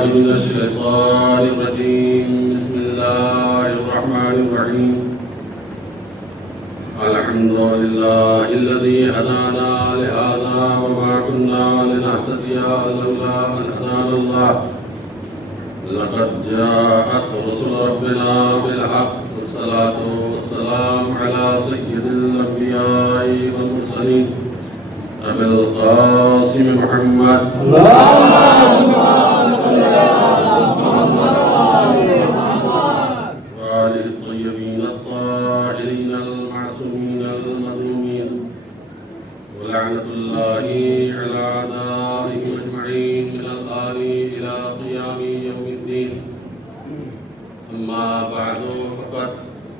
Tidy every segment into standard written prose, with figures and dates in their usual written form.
بالله من الشيطان الرجيم. بسم الله الرحمن الرحيم. الحمد لله الذي هدانا لهذا وما كنا لنهتدي لولا أن هدانا الله. لقد جاءت رسل ربنا بالحق والصلاة والسلام على سيد الأنبياء والمرسلين أبي القاسم محمد اللهم صل على محمد وآله الطيبين الطاهرين المعصومين المظلومين ولعنة الله على أعدائهم أجمعين من الآن إلى قيام يوم الدين. أما بعد فقد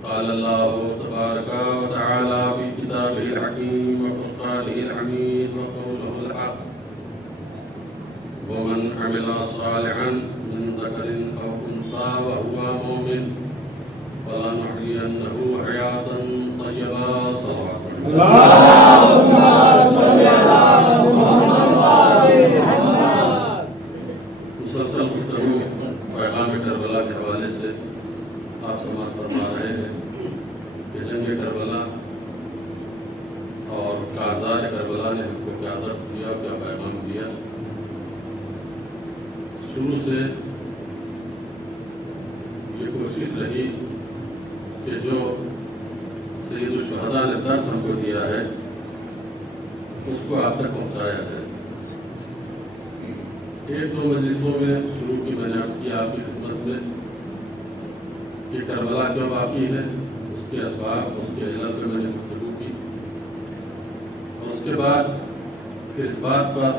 قال الله تبارك وتعالى في كتابه الحكيم وفرقانه الحميد وقوله الحق: ومن عمل صالحا من ذكر أو أنثى وهو مؤمن فلنحيينه حياة طيبة. صلوات اللهم صل على محمد وآل محمد. مسلسل گفتگو پیغام کربلا کے حوالے سے آپ سماعت فرما رہے ہیں کہ جنگ کربلا اور کارزار کربلا نے ہم کو کیا درس دیا، کیا پیغام دیا. شروع سے یہ کوشش رہی کہ جو سید الشہداء نے درس ہم کو دیا ہے اس کو آپ تک پہنچایا جائے. ایک دو مجلسوں میں شروع کی میں نے عرض کیا آپ کی خدمت میں کہ کربلا کیوں باقی ہے، اس کے اسباب، اس کے علل پہ میں نے گفتگو کی، اور اس کے بعد پھر اس بات پر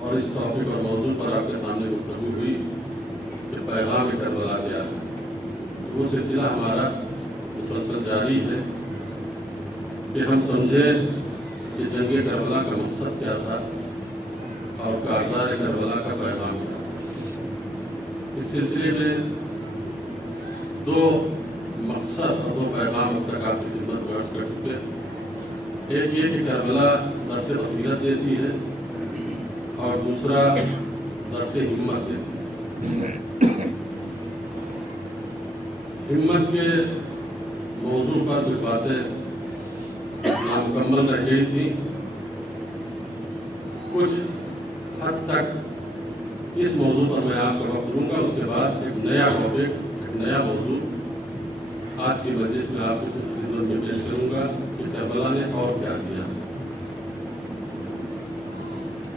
اور اس ٹاپک اور موضوع پر آپ کے سامنے گفتگو ہوئی کہ پیغام کربلا کیا ہے. وہ سلسلہ ہمارا مسلسل جاری ہے کہ ہم سمجھیں کہ جنگ کربلا کا مقصد کیا تھا اور کارزار کربلا کا پیغام کیا. اس سلسلے میں دو مقصد اور دو پیغام اب تک آپ کی خدمت میں عرض کر چکے ہیں. ایک یہ کہ کربلا درس بصیرت دیتی ہے اور دوسرا درس ہمت دیتی ہے. ہمت کے موضوع پر کچھ باتیں نامکمل رہ گئی تھی. کچھ حد تک اس موضوع پر میں آپ کو وقت دوں گا. اس کے بعد ایک نیا ٹاپک، ایک نیا موضوع آج کی مجلس میں آپ کو کچھ خدمت میں پیش کروں گا کہ کربلا نے اور کیا کیا.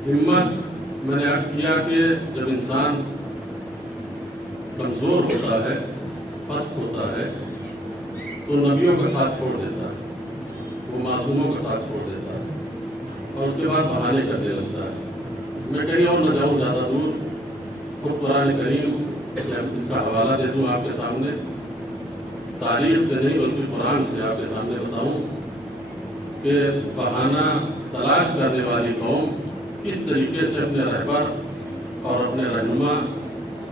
ہمت میں نے عرض کیا کہ جب انسان کمزور ہوتا ہے، پست ہوتا ہے، تو نبیوں کا ساتھ چھوڑ دیتا ہے، وہ معصوموں کا ساتھ چھوڑ دیتا ہے اور اس کے بعد بہانے کرنے لگتا ہے. میں کہیں اور نہ جاؤں زیادہ دور، خود قرآن کریم اس کا حوالہ دے دوں آپ کے سامنے. تاریخ سے نہیں بلکہ قرآن سے آپ کے سامنے بتاؤں کہ بہانہ تلاش کرنے والی قوم کس طریقے سے اپنے رہبر اور اپنے رہنما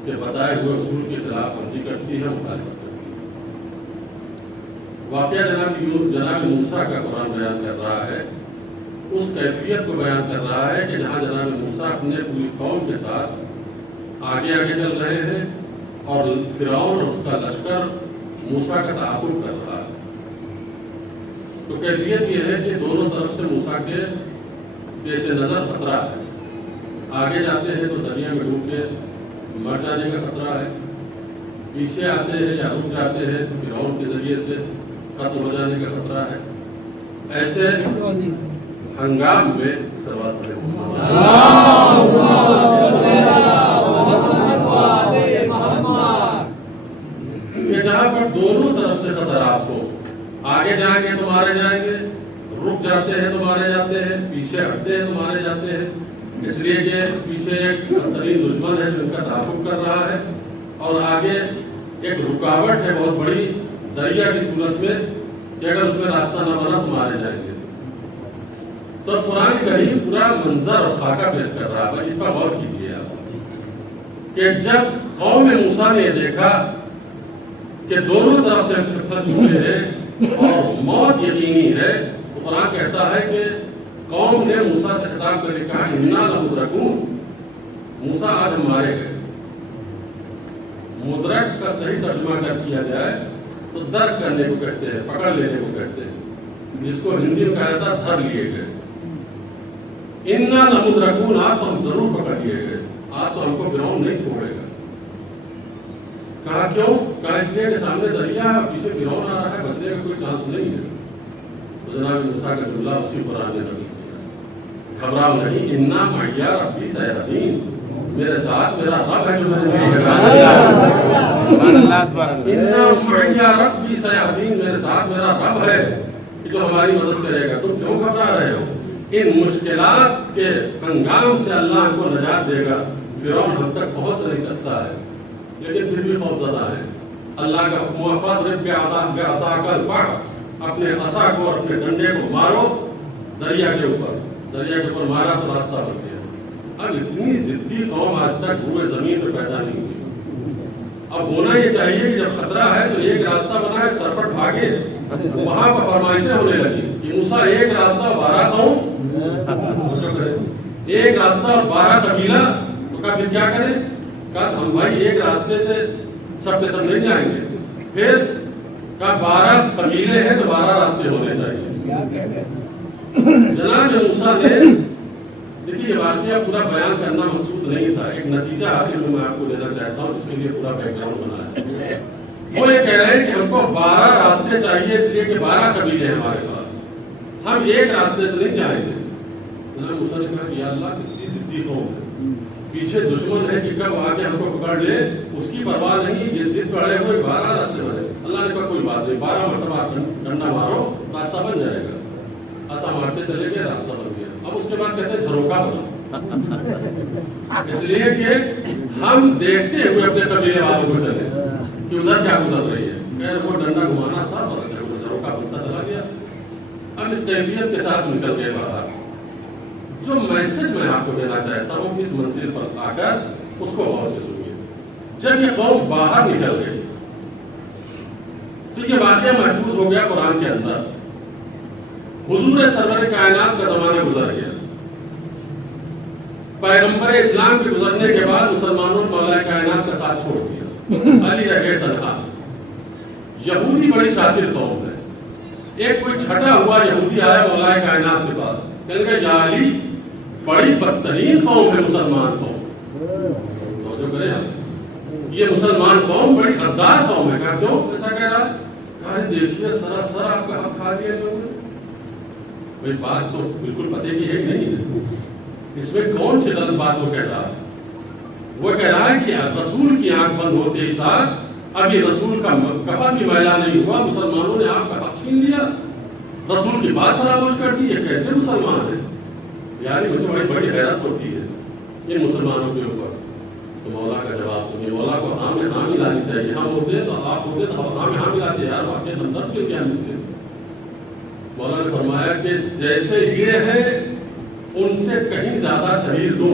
کے بتائے ہوئے اصول کی خلاف ورزی کرتی ہے، مخالفت کرتی ہے. واقعہ جناب موسیٰ کا قرآن بیان کر رہا ہے. اس کیفیت کو بیان کر رہا ہے کہ جہاں جناب موسیٰ اپنے پوری قوم کے ساتھ آگے آگے چل رہے ہیں اور فرعون اور اس کا لشکر موسیٰ کا تعاقب کر رہا ہے. تو کیفیت یہ ہے کہ دونوں طرف سے موسیٰ کے پیش نظر خطرہ ہے. آگے جاتے ہیں تو دریا میں ڈوب کے مر جانے کا خطرہ ہے، پیچھے آتے ہیں یا رک جاتے ہیں تو فرعون کے ذریعے سے قتل ہو جانے کا خطرہ ہے. ایسے ہنگام میں سوال کریں کہ جہاں پر دونوں طرف سے خطرات ہو، آگے جائیں گے تو مارے جائیں گے، رک جاتے ہیں تو مارے جاتے ہیں، پیچھے ہٹتے ہیں تو مارے جاتے ہیں. اس لیے کہ پیچھے ایک بدترین دشمن ہے جو ان کا تعاقب کر رہا ہے اور آگے ایک رکاوٹ ہے بہت بڑی دریا کی صورت میں کہ اگر اس میں راستہ نہ بنا تو مارے جائیں گے. تو قرآن کریم پورا منظر اور خاکہ پیش کر رہا ہے. اس پر غور کیجیے آپ کہ جب قوم موسیٰ نے دیکھا کہ دونوں طرف سے پھنس چکے ہیں اور موت یقینی ہے، تو قرآن کہتا ہے کہ قوم نے موسیٰ سے خطاب کر کے کہا انا لمدرکون، موسیٰ آج ہم مارے گئے. مدرک کا صحیح ترجمہ اگر کیا جائے تو درک کرنے کو کہتے ہیں، پکڑ لینے کو کہتے ہیں، جس کو ہندی میں کہا جاتا ہے دھر لیے گئے۔ انا لمدرکون، آج تو ہم ضرور پکڑ لیے گئے، آج تو ہم کو فرعون نہیں چھوڑے گا۔ کہا کیوں؟ کہا اس لیے کہ سامنے دریا ہے، پیچھے فرعون آ رہا ہے، بچنے کا کوئی چانس نہیں ہے۔ تو جناب موسیٰ کا جملہ اسی قرآن نے نقل کیا، گھبراؤ نہیں، انا معی ربی سیہدین، میرے ساتھ میرا رب ہے جو میں نے ربی سیہدین، میرے ساتھ میرا رب ہے جو ہماری مدد کرے گا۔ تم کیوں گھبرا رہے ہو؟ ان مشکلات کے ہنگام سے اللہ ہم کو نجات دے گا، فرعون ہم تک پہنچ نہیں سکتا ہے، لیکن پھر بھی خوف زدہ ہے۔ اللہ کا حکم فاضرب بعصاک البحر، اپنے عصا کو اور اپنے ڈنڈے کو مارو دریا کے اوپر مارا تو راستہ بن گیا۔ اب اتنی ضدی قوم آج تک روئے زمین پہ پیدا نہیں ہوئی۔ اب ہونا یہ چاہیے کہ جب خطرہ ہے تو ایک راستہ بنائے، سرپٹ بھاگے، وہاں پر فرمائشیں ہونے لگی کہ موسیٰ ایک راستہ 12 قوم جو کرے، ایک راستہ اور 12 قبیلہ، تو کہا پھر کیا کریں؟ کہا ہم بھائی ایک راستے سے سب کے سب نہیں جائیں گے، پھر کہا 12 قبیلے ہیں تو 12 راستے ہونے چاہیے۔ جناب موسیٰ نے، دیکھیے یہ واقعہ پورا بیان کرنا مقصود نہیں تھا، ایک نتیجہ حاصل میں آپ کو دینا چاہتا ہوں جس کے لیے پورا بیک گراؤنڈ بنا ہے۔ وہ یہ کہہ رہے ہیں کہ ہم کو 12 راستے چاہیے، اس لیے کہ 12 قبیلے ہیں ہمارے پاس، ہم ایک راستے سے نہیں جائیں گے۔ جناب موسیٰ نے کہا کہ یا اللہ کتنی ضدی قوم ہے، پیچھے دشمن ہے کہ کب آ کے ہم کو پکڑ لے اس کی پرواہ نہیں، یہ ضد بڑھے ہوئے 12 راستے بنے۔ اللہ نے کہا کوئی بات نہیں، 12 مرتبہ ڈنڈا مارو راستہ بن جائے گا۔ ایسا مارتے چلے گئے، راستہ بن گیا۔ اب اس کے بعد کہتے ہیں جھروکا بنا، اس لیے کہ ہم دیکھتے ہوئے اپنے قبیلے والوں کو چلے کہ ادھر کیا گزر رہی ہے، خیر وہ ڈنڈا گھمانا تھا اور جھروکا بنتا چلا گیا۔ اب اس کیفیت کے ساتھ نکل گئے باہر۔ جو میسج میں آپ کو دینا چاہتا ہوں اس منزل پر آ کر اس کو غور سے سنیے۔ جب یہ قوم باہر نکل گئی تو یہ واقعہ محفوظ ہو گیا قرآن کے اندر۔ حضور سرور کائنات کا زمانہ گزر گیا، پیغمبر اسلام کے گزرنے کے بعد مسلمانوں نے مولا کائنات کا ساتھ چھوڑ دیا، علی رہ گئے تنہا۔ یہودی بڑی شاطر قوم ہے، ایک کوئی چھٹا ہوا یہودی آیا مولا کائنات کے پاس، کہنے لگا یا علی بڑی بدترین قوم ہے مسلمان قوم، توجہ کریں آپ، یہ مسلمان قوم بڑی غدار قوم ہے۔ کہا کیوں ایسا کہہ رہا ہے؟ کہا دیکھیے سراسر آپ کا حق کھا لیا لوگوں نے۔ بھئی بات تو بالکل پتے کی ہے کہ نہیں ہے، اس میں کون سی غلط بات وہ کہہ رہا ہے؟ وہ کہہ رہا ہے کہ رسول کی آنکھ بند ہوتے ہی ساتھ اب یہ رسول کا کفن بھی میلا نہیں ہوا، مسلمانوں نے آپ کا حق چھین لیا، رسول کی بات فراموش کر دی، یہ کیسے مسلمان ہیں؟ یعنی مجھے بڑی حیرت ہوتی ہے ان مسلمانوں کے اوپر۔ تو مولا کا جواب سنیے، مولا کو ہاں میں ہاں ملانی چاہیے، ہم ہوتے تو آپ ہوتے تو ہاں میں ہاں ملاتے، یار واقعی ہمدرد کیوں کیا ملتے؟ مولا نے فرمایا کہ جیسے یہ ہے ان سے کہیں زیادہ شہید تم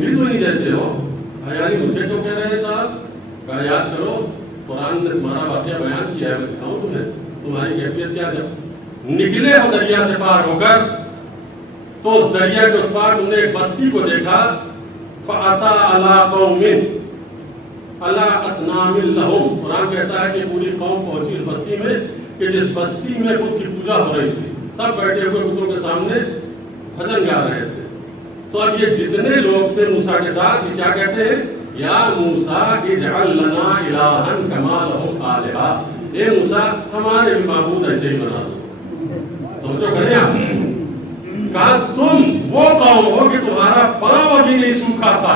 بھی تو نہیں جیسے ہو۔ یعنی مجھے کیوں کہہ رہے ہیں صاحب؟ کہا یاد کرو قرآن نے تمہارا واقعہ بیان کیا ہے، میں دکھاؤں تمہیں تمہاری کیفیت کیا ہے۔ نکلے ہو دریا سے پار ہو کر تو اس دریا کے اس پار تم نے ایک بستی کو دیکھا، فَأَتَى عَلَىٰ قَوْمٍ عَلَىٰ أَصْنَامٍ لَهُمْ، قرآن کہتا ہے کہ پوری قوم پہنچی اس بستی میں کہ جس بستی میں بت کی پوجا ہو رہی تھی، سب بیٹھے ہوئے بتوں کے سامنے بھجن گا رہے تھے۔ تو اب یہ جتنے لوگ تھے موسیٰ کے ساتھ یہ کیا کہتے ہیں؟ یا موسیٰ اجعل لنا الہا کما لہم آلہہ، اے موسیٰ ہمارے بھی معبود ایسے ہی بنا دو۔ توجہ کریں آپ، کہا تم وہ قوم ہو کہ تمہارا پاؤں ابھی نہیں سوکھا تھا،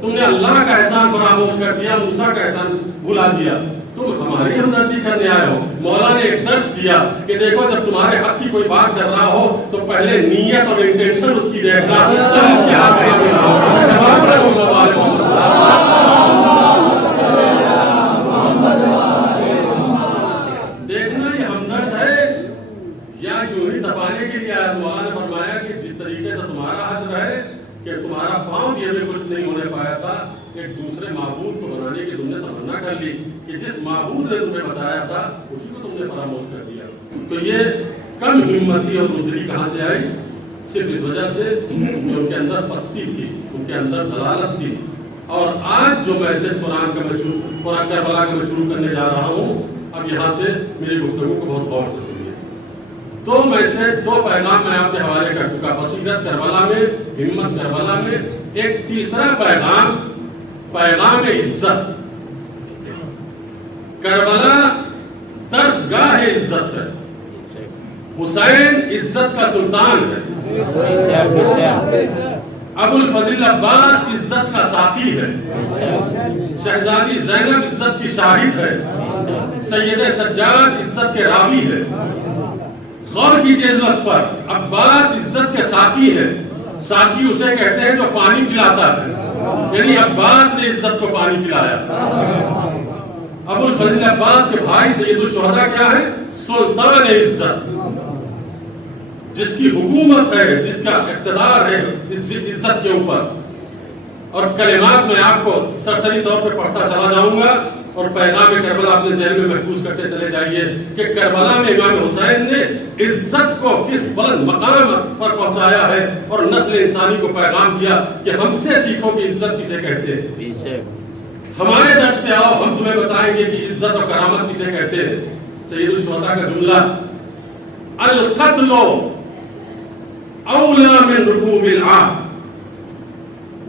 تم نے اللہ کا احسان فراموش کر دیا، موسیٰ کا احسان بھلا دیا، تم ہماری ہمدردی کرنے آئے ہو۔ مولا نے ایک درس دیا کہ دیکھو جب تمہارے حق کی کوئی بات کر رہا ہو تو پہلے نیت اور انٹینشن اس کی دیکھنا، سب اس کے ہاتھ میں دیکھنا یہ ہمدرد ہے یا یوں ہی دبانے کے لیے آیا۔ مولا نے فرمایا کہ جس طریقے سے تمہارا حشر ہے کہ تمہارا پاؤں بھی ابھی کچھ نہیں ہونے پایا تھا، ایک دوسرے معبود کو بنانے کی تم نے تمنا کر لی کہ جس معبود نے تمہیں بچایا تھا اسی کو تم نے فراموش کر دیا۔ تو یہ کم ہمتی اور بزدلی کہاں سے آئی؟ صرف اس وجہ سے کہ ان کے اندر پستی تھی، ان کے اندر ضلالت تھی، اور آج جو میسج قرآن کربلا کا میں شروع کرنے جا رہا ہوں، اب یہاں سے میری گفتگو کو بہت غور سے سنیے۔ دو میسج، دو پیغام میں آپ کے حوالے کر چکا، بصیرت کربلا میں، ہمت کربلا میں۔ ایک تیسرا پیغام، پیغام عزت۔ کربلا درسگاہ عزت ہے، حسین عزت کا سلطان ہے، ابو الفضل عباس عزت کا ساقی ہے، شہزادی زینب عزت کی شاہد ہے، سید سجاد عزت کے راوی ہے۔ غور کیجئے اس لفظ پر، عباس عزت کے ساقی ہے۔ ساقی اسے کہتے ہیں جو پانی پلاتا ہے، یعنی عباس نے عزت کو پانی پلایا۔ ابو الفضل عباس کے بھائی سید الشہداء کیا ہے؟ سلطان عزت، جس کی حکومت ہے، جس کا اقتدار ہے عزت کے اوپر۔ اور کلمات میں آپ کو سرسری طور پہ پڑھتا چلا جاؤں گا، اور پیغام کربلا اپنے ذہن میں محفوظ کرتے چلے جائیے کہ کربلا میں امام حسین نے عزت کو کس بلند مقام پر پہنچایا ہے، اور نسل انسانی کو پیغام دیا کہ ہم سے سیکھو کہ عزت کسے کہتے ہیں۔ ہمارے درس پہ آؤ، ہم تمہیں بتائیں گے کہ عزت اور کرامت کسے کہتے ہیں۔ سید الشہداء کا جملہ، القتل اولا من رکوب العار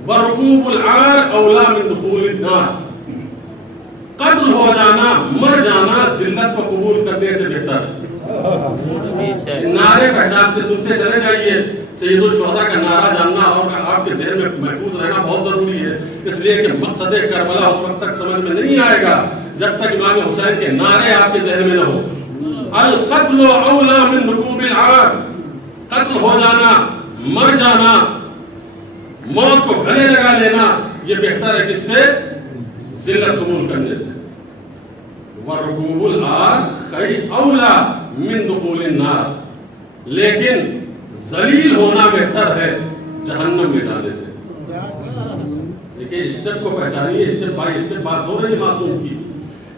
ورکوب العار اولا من دخول النار۔ قتل ہو جانا، مر جانا ذلت کو قبول کرنے سے بہتر ہے۔ نعرے پہچانتے سنتے چلے جائیے۔ سید الشہداء کا نعرہ جاننا اور آپ کے ذہن میں محفوظ رہنا بہت ضروری ہے، اس لیے کہ مقصد کربلا اس وقت تک سمجھ میں نہیں آئے گا جب تک امام حسین کے نعرے آپ کے ذہن میں نہ ہو۔ القتل اولا من رکوب العار، قتل ہو جانا، مر جانا، موت کو گلے لگا لینا، یہ بہتر ہے کس سے؟ ذلت قبول کرنے سے۔ وَرُكُوبُ الْعَارِ خَيْرٌ أَوْلَىٰ مِن دُخُولِ النَّارِ، لیکن ذلیل ہونا بہتر ہے جہنم میں جانے سے۔ دیکھیں اسٹیپ کو پہچانیے، اسٹیپ بائی اسٹیپ بات ہو رہی ہے معصوم کی،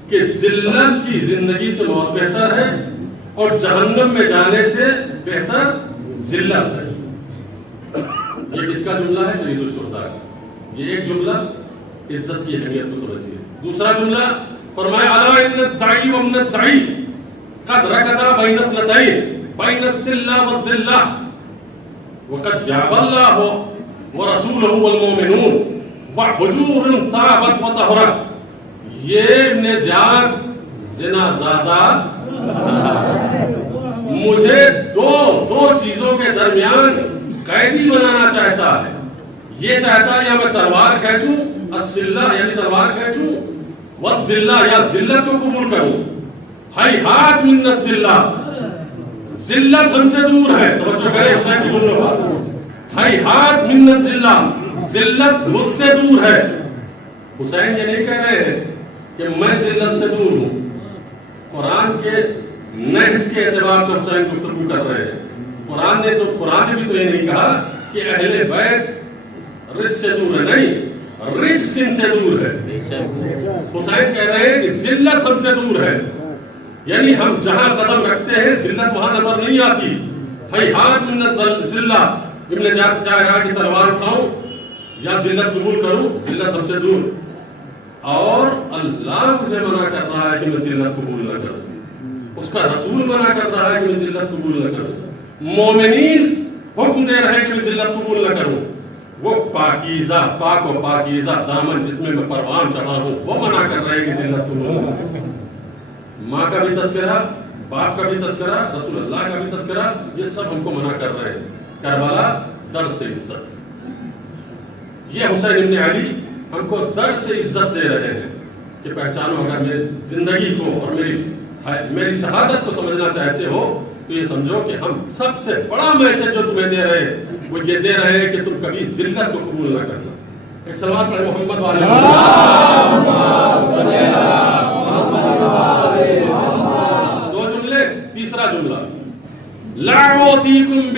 کہ ذلت کی زندگی سے موت بہتر ہے، اور جہنم میں جانے سے بہتر ذلت ہے۔ یہ کس کا جملہ ہے؟ سید الشہداء کا۔ یہ ایک جملہ عزت کی اہمیت کو سمجھیے۔ دوسرا جملہ فرمایا، الا ان الداعی ومن الداعی قد رکضا بین اثنتین بین السلہ والذلہ وقد جاب اللہ ورسولہ والمؤمنون وحجور طابت وطہرت۔ یہ ابن زیاد زنا زادہ مجھے دو چیزوں کے درمیان قیدی بنانا چاہتا ہے۔ یہ چاہتا ہے یا میں تلوار کھینچوں، السلہ یعنی تلوار کھینچوں، والذلہ یا ذلت کو قبول کروں۔ ہیہات من الذلہ، ذلت ہم سے دور ہے۔ توجہ کریں حسین کی جملوں پر، ہیہات من الذلہ، ذلت مجھ سے دور ہے۔ حسین یہ نہیں کہہ رہے ہیں کہ میں ذلت سے دور ہوں، قرآن کے نہج کے اعتبار سے حسین گفتگو کر رہے ہیں۔ قرآن نے بھی تو یہ نہیں کہا کہ اہل بیت رجس سے دور ہے، نہیں، رجس ان سے دور ہے۔ حسین کہہ رہے ہیں کہ ذلت ہم سے دور ہے، یعنی ہم جہاں قدم رکھتے ہیں ذلت وہاں نظر نہیں آتی۔ ہیہات من الذلہ، ابن زیاد چاہ رہا کہ تلوار کھاؤں یا ذلت قبول کروں، ذلت ہم سے دور، اور اللہ مجھے منع کر رہا ہے کہ میں ذلت قبول نہ کروں، اس کا رسول منع کر رہا ہے کہ میں ذلت قبول نہ کروں، مومنین حکم دے رہے ہیں کہ میں ذلت قبول نہ کروں۔ وہ پاکیزہ، پاک و پاکیزہ دامن جس میں پروان چڑھا ہوں، وہ منع کر رہے ہیں کہ ذلت قبول نہ کروں۔ ماں کا بھی تذکرہ، باپ کا بھی تذکرہ، رسول اللہ کا بھی تذکرہ، یہ سب ہم کو منع کر رہے ہیں۔ کربلا درس عزت، یہ حسین ابن علی ہم کو درس عزت دے رہے ہیں کہ پہچانو، اگر میری زندگی کو اور میری شہادت کو سمجھنا چاہتے ہو تو یہ سمجھو کہ ہم سب سے بڑا میسج جو تمہیں دے رہے ہیں وہ یہ دے رہے ہیں کہ تم کبھی ذلت کو قبول نہ کرنا۔ ایک صلوات پڑھیں محمد والے دو جملے۔ تیسرا جملہ، لا اعطیکم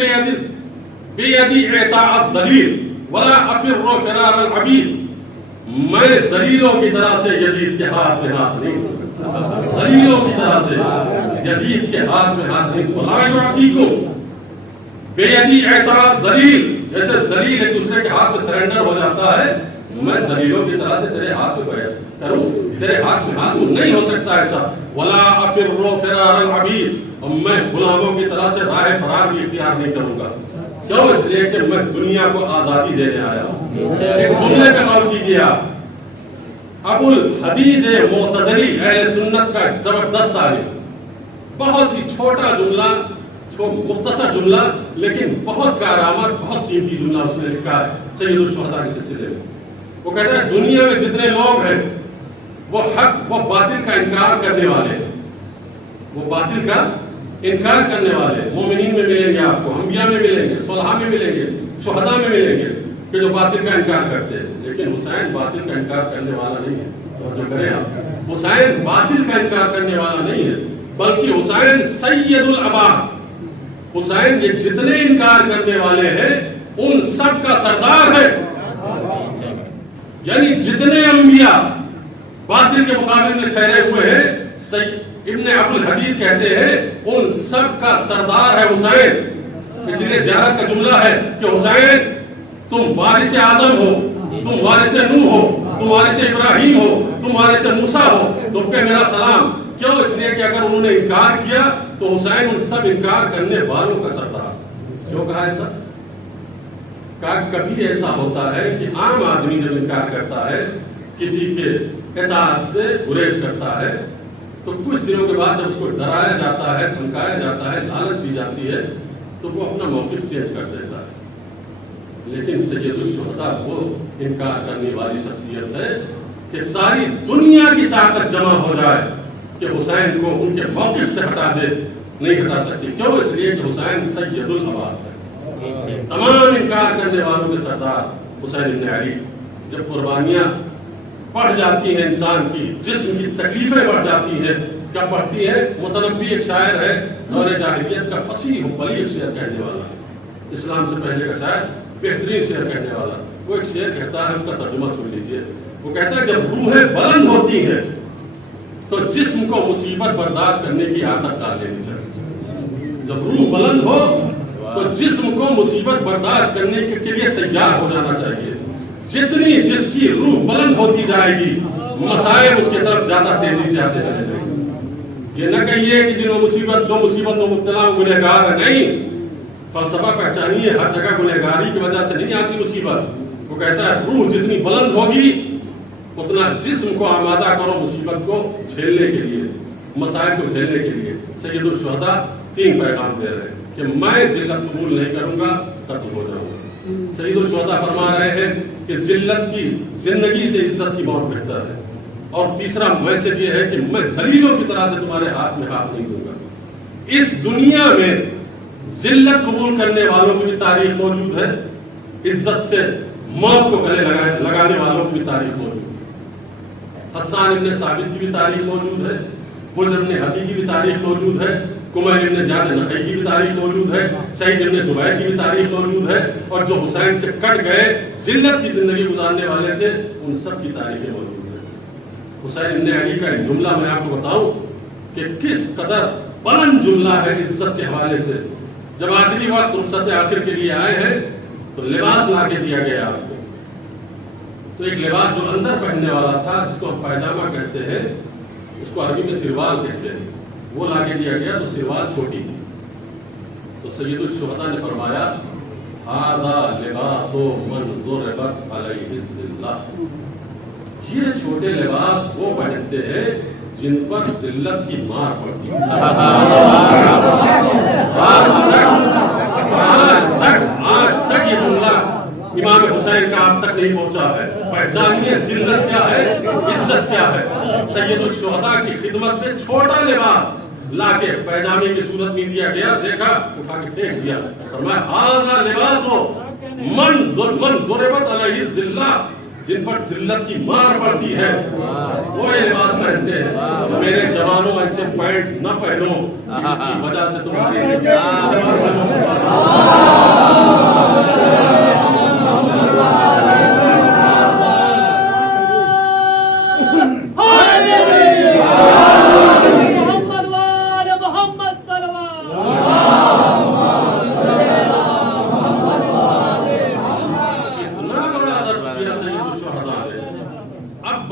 بیدی اعطاء الذلیل ولا افر فرار العبید، میں ذلیلوں کی طرح سے یزید کے ہاتھ میں ہاتھ نہیں دوں، ذلیلوں کی طرح سے یزید کے ہاتھ میں ہاتھ نہیں دوں۔ لا اعطیکم بیدی اعطاء الذلیل، جیسے ذلیل ایک دوسرے کے ہاتھ میں سرنڈر ہو جاتا ہے، میں ذلیلوں کی طرح سے تیرے ہاتھ میں بیعت کروں، تیرے ہاتھ میں ہاتھ نہیں ہو سکتا ایسا. ولا افر فرار العبید، اور میں غلاموں کی طرح سے راہ فرار بھی اختیار نہیں کروں گا. کیوں؟ اس لیے کہ میں دنیا کو آزادی دینے آیا ہوں. ایک جملے پہ غور کیجیے آپ. ابو الحدید معتزلی اہل سنت کا زبردست عالم، بہت ہی چھوٹا جملہ، مختصر جملہ، لیکن بہت کارآمد، بہت قیمتی جملہ اس نے لکھا ہے سید الشہداء کے سلسلے میں. وہ کہتا ہے دنیا میں جتنے لوگ ہیں وہ حق و باطل کا انکار کرنے والے ہیں، وہ باطل کا انکار کرنے والے مومنین میں ملیں گے، آپ کو انبیاء میں ملیں گے، صلحاء میں ملیں گے، شہداء میں ملیں گے کہ جو باطل کا انکار کرتے ہیں. لیکن حسین باطل کا انکار کرنے والا نہیں ہے. توجہ کریں آپ، حسین باطل کا انکار کرنے والا نہیں ہے، بلکہ حسین سید الاباء، حسین یہ جتنے انکار کرنے والے ہیں ان سب کا سردار ہے. یعنی جتنے انبیاء باطل کے مقابل میں ٹھہرے ہوئے ہیں، ابن ابو الحدید کہتے ہیں ان سب کا سردار ہے حسین. اس لیے زیارت کا جملہ ہے کہ حسین تم وارث آدم ہو، تم وارث نوح ہو، تم وارث ابراہیم ہو، تم وارث موسیٰ ہو، تم پہ میرا سلام. کیوں؟ اس لیے کہ اگر انہوں نے انکار کیا تو حسین ان سب انکار کرنے والوں کا سردار. کیوں کہا ایسا؟ کبھی ایسا ہوتا ہے کہ عام آدمی جب انکار کرتا ہے، کسی کے اطاعت سے گریز کرتا ہے، تو کچھ دنوں کے بعد جب اس کو ڈرایا جاتا ہے، دھمکایا جاتا ہے، لالچ دی جاتی ہے، تو وہ اپنا موقف چینج کر دیتا ہے. لیکن سید الشہداء وہ انکار کرنے والی شخصیت ہے کہ ساری دنیا کی طاقت جمع ہو جائے کہ حسین کو ان کے موقف سے ہٹا دے، نہیں ہٹا سکتی. کیوں؟ اس لیے کہ حسین سید الاباء ہے، تمام انکار کرنے والوں کے سردار حسین ابن علی. جب قربانیاں بڑھ جاتی ہیں انسان کی، جسم کی تکلیفیں بڑھ جاتی ہیں، کیا بڑھتی ہیں؟ متنبی ایک شاعر ہے، دور جاہلیت کا فصیح و بلیغ شعر کہنے والا، اسلام سے پہلے کا شاعر، بہترین شعر کہنے والا. وہ ایک شعر کہتا ہے، اس کا ترجمہ سن لیجیے. وہ کہتا ہے جب روحیں بلند ہوتی ہیں تو جسم کو مصیبت برداشت کرنے کی عادت ڈال لینی چاہیے. جب روح بلند ہو تو جسم کو مصیبت برداشت کرنے کے لیے تیار ہو جانا چاہیے. جتنی جس کی روح بلند ہوتی جائے گی، مسائل اس کی طرف زیادہ تیزی سے آتے چلے جائیں گے. یہ نہ کہیے کہ جو مصیبت میں مبتلا گنہگار ہے، نہیں. فلسفہ پہچانیے، ہر جگہ گنہگاری کی وجہ سے نہیں آتی مصیبت. وہ کہتا ہے روح جتنی بلند ہوگی اتنا جسم کو آمادہ کرو مصیبت کو جھیلنے کے لیے، مسائل کو جھیلنے کے لیے. سید الشہداء 3 پیغام دے رہے ہیں کہ میں ذلت قبول نہیں کروں گا، قتل ہو جاؤں گا. سید الشہداء فرما رہے ہیں کہ ذلت کی زندگی سے عزت کی موت بہتر ہے. اور تیسرا میسج یہ ہے کہ میں ذلیلوں کی طرح سے تمہارے ہاتھ میں ہاتھ نہیں دوں گا. اس دنیا میں ذلت قبول کرنے والوں کی بھی تاریخ موجود ہے، عزت سے موت کو گلے لگانے والوں کی بھی تاریخ موجود ہے. حسان ابن ثابت کی بھی تاریخ موجود ہے، بشر ابن ہدی کی بھی تاریخ موجود ہے، کمیل ابن زیاد نخعی کی بھی تاریخ موجود ہے، سعید ابن جبیر کی بھی تاریخ موجود ہے. اور جو حسین سے کٹ گئے، ذلت کی زندگی گزارنے والے تھے، ان سب کی تاریخیں موجود ہیں. حسین ابن علی کا ایک جملہ میں آپ کو بتاؤں کہ کس قدر بلند جملہ ہے عزت کے حوالے سے. جب آخری وقت رخصت آخر کے لیے آئے ہیں تو لباس لا کے دیا گیا آپ کو. تو ایک لباس جو اندر پہننے والا تھا، جس کو ہم پائجامہ کہتے ہیں، اس کو عربی میں سروال کہتے ہیں، وہ لا کے دیا گیا. تو سروال چھوٹی تھی. تو سید الشہداء نے فرمایا ھذا لباس من ضربت علیہ الذلۃ، یہ چھوٹے لباس وہ پہنتے ہیں جن پر ذلت کی مار پڑتی ہے. آج تک یہ جملہ امام حسین کا آپ تک نہیں پہنچا ہے. پہچانیے ذلت کیا ہے، عزت کیا ہے. سید الشہداء کی خدمت میں چھوٹا لباس لا کے پیجامے کی صورت میں دیا گیا، دیکھا اٹھا کے پھینک دیا. فرمایا ھذا لباس من ضربت علیہ الذلۃ، جن پر ذلت کی مار پڑتی ہے وہ یہ لباس پہنتے ہیں. میرے جوانوں ایسے پینٹ نہ پہنو جس کی وجہ سے تمہاری اتنا بڑا درس دیا سید الشہداء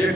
1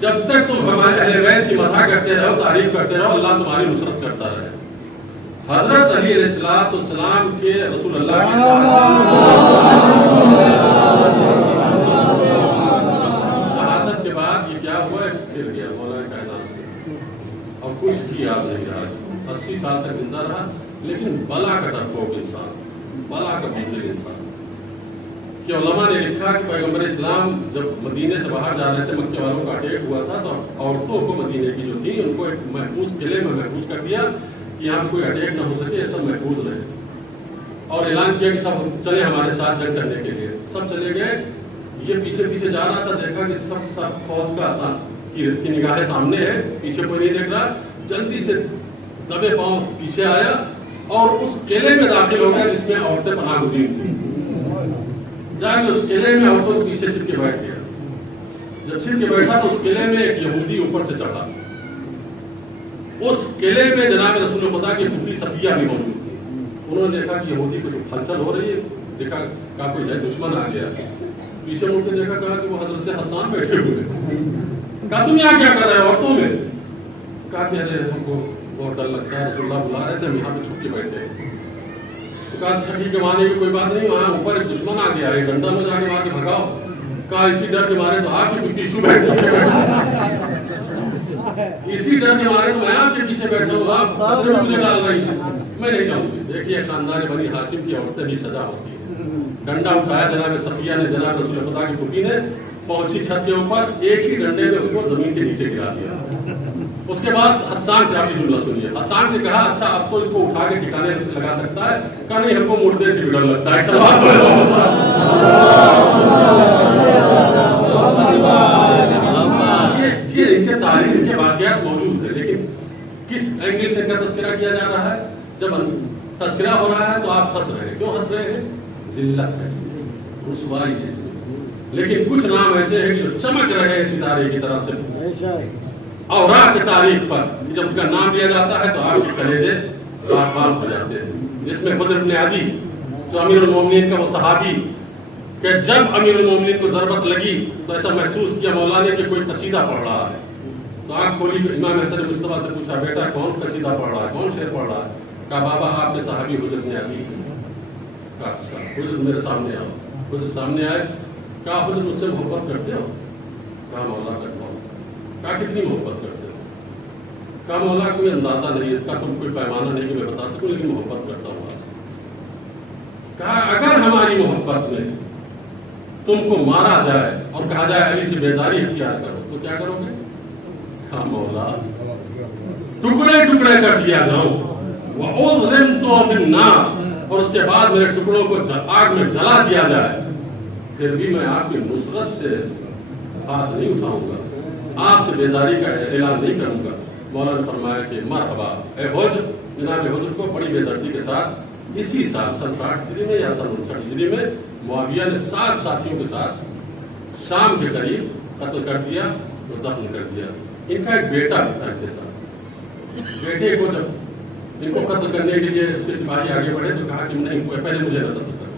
جب تک تم ہمارے اہل بیت کی مدح کرتے رہو، تعریف کرتے رہو، اللہ تمہاری نصرت کرتا رہے۔ حضرت علی علیہ السلام کے رسول اللہ کی شہادت کے بعد یہ کیا ہوا ہے؟ چل گیا مولا کائنات سے، اور کچھ بھی یاد نہیں رہا۔ 80 سال تک زندہ رہا، لیکن بلا کا ڈرپوک انسان، بلا کا بزدل انسان۔ کہ علماء نے لکھا کہ پیغمبر اسلام جب مدینے سے باہر جا رہے تھے، مکے والوں کا اٹیک ہوا تھا، تو عورتوں کو مدینے کی جو تھی ان کو ایک محفوظ قلعے میں محفوظ کر دیا کہ یہاں کوئی اٹیک نہ ہو سکے، یہ سب محفوظ رہے، اور اعلان کیا کہ سب چلے ہمارے ساتھ جنگ کرنے کے لیے۔ سب چلے گئے، یہ پیچھے پیچھے جا رہا تھا، دیکھا کہ سب فوج کا آسان کی نگاہیں سامنے ہے، پیچھے کوئی نہیں دیکھ رہا، جلدی سے دبے پاؤں پیچھے آیا اور اس قلعے میں داخل ہو گیا جس میں عورتیں پناہ گزین تھیں۔ جا کے اس قلعے میں عورتوں کے پیچھے چھپ کے بیٹھ گیا۔ جب چھپ کے بیٹھا تو اس قلعے میں ایک یہودی اوپر سے چڑھا۔ اس قلعے میں جناب رسول خدا کی پھوپھی صفیہ بھی موجود تھی۔ انہوں نے دیکھا کہ یہودی کچھ ہلچل ہو رہی ہے، دیکھا کہا کوئی ہے دشمن آ گیا، پیچھے مڑ کے دیکھا، کہا کہ وہ حضرت حسان بیٹھے ہوئے۔ کہا تم یہاں کیا کر رہے ہو عورتوں میں؟ کہا کہ ارے ہم کو بہت ڈر لگتا ہے، رسول اللہ بلا رہے تھے، ہم یہاں پہ چھپ کے بیٹھے۔ کہا اچھا ٹھیک ہے، مانے کی کوئی بات نہیں، وہاں اوپر ایک دشمن آ گیا ہے، ڈنڈا لو جا کے مار کے بھگاؤ۔ کہا اسی ڈر کے مارے تو آپ کے پیچھے بیٹھے، اسی ڈر کے مارے تو میں آپ کے پیچھے بیٹھا ہوں، آپ خطرے میں مجھے ڈال رہی ہیں، میں نہیں جاؤں گی۔ دیکھیے خاندان بنی ہاشم کی عورتیں بھی سزا ہوتی ہے۔ ڈنڈا اٹھایا جناب صفیہ نے، جناب رسول خدا کی پھوپھی نے، پہنچی چھت کے اوپر، ایک ہی ڈنڈے میں اس کو زمین کے نیچے گرا دیا۔ اس کے بعد حسان سے آپ کی جملہ سنیے، حسان سے کہا اچھا اب تو اس کو اٹھا کے ٹھکانے لگا سکتا ہے؟ کہا نہیں، ہم کو مردے سے بھی ڈر لگتا ہے۔ یہ ان کے تاریخ کے واقعات موجود ہیں، لیکن کس اینگل سے ان کا تذکرہ کیا جا رہا ہے؟ جب تذکرہ ہو رہا ہے تو آپ ہنس رہے ہیں، کیوں ہنس رہے ہیں؟ ذلت ہے اس میں، رسوائی ہے اس میں، لیکن کچھ نام ایسے ہیں جو چمک رہے ہیں ستارے کی طرح سے اوراق کی تاریخ پر، جب ان کا نام لیا جاتا ہے تو آپ کے کلیجے راغبان ہو جاتے ہیں۔ جس میں حجر بن عدی جو امیر المومنین کا وہ صحابی، کہ جب امیر المومنین کو ضربت لگی تو ایسا محسوس کیا مولا نے کہ کوئی قصیدہ پڑھ رہا ہے، تو آنکھ کھولی تو امام حسن مصطفیٰ سے پوچھا بیٹا کون قصیدہ پڑھ رہا ہے، کون شعر پڑھ رہا ہے؟ کہا بابا آپ کے صحابی حجر بن عدی۔ کہا اچھا، حجر میرے سامنے آؤ۔ حجر سامنے آئے، کہا حجر مجھ سے محبت کرتے ہو؟ کہا مولا کرتا ہوں۔ کہا کتنی محبت کرتے ہو؟ کہا مولا کوئی اندازہ نہیں، اس کا تم کوئی پیمانہ نہیں کہ میں بتا سکوں، لیکن محبت کرتا ہوں آپ سے۔ کہا اگر ہماری محبت میں تم کو مارا جائے اور کہا جائے علی سے بیزاری اختیار کرو تو کیا کرو گے؟ کہا مولا ٹکڑے ٹکڑے کر دیا جاؤں، وَأُظْلِمْتُ بِالنَّارِ، اور اس کے بعد میرے ٹکڑوں کو آگ میں جلا دیا جائے، پھر بھی میں آپ کی نصرت سے ہاتھ نہیں اٹھاؤں گا، آپ سے بیزاری کا اعلان نہیں کروں گا۔ مولا نے فرمایا کہ مرحبا اے حجر۔ جناب حجر کو بڑی بے دردی کے ساتھ اسی سال سن 60 ہجری میں یا سن 59 ہجری میں معاویہ نے 7 ساتھیوں کے ساتھ شام کے قریب قتل کر دیا اور دفن کر دیا۔ ان کا ایک بیٹا بھی تھا ان کے ساتھ۔ بیٹے کو جب ان کو قتل کرنے کے لیے اس کے سپاہی آگے بڑھے تو کہا کہ نہیں، پہلے مجھے نہ قتل کر۔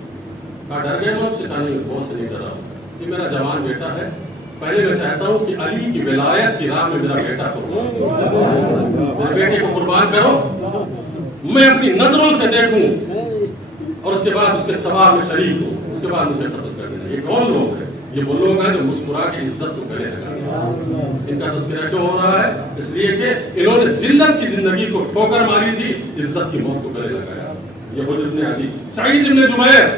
کہا ڈر گئے موت سے؟ کہا نہیں، موت سے نہیں ڈرا، یہ میرا جوان بیٹا ہے، پہلے میں چاہتا ہوں کہ علی کی ولایت کی راہ میں میرا بیٹا قربان، میرے بیٹے کو قربان کرو، میں اپنی نظروں سے دیکھوں اور اس کے بعد اس کے ثواب میں شریک ہوں، اس کے بعد مجھے قتل کر دینا۔ یہ کون لوگ ہیں؟ یہ وہ لوگ ہیں جو مسکرا کے عزت کو گلے لگاتے ہیں۔ ان کا تذکرہ کیوں ہو رہا ہے؟ اس لیے کہ انہوں نے ذلت کی زندگی کو ٹھوکر ماری تھی، عزت کی موت کو گلے لگایا۔ یہ حجر بن عدی، سعید بن جبیر،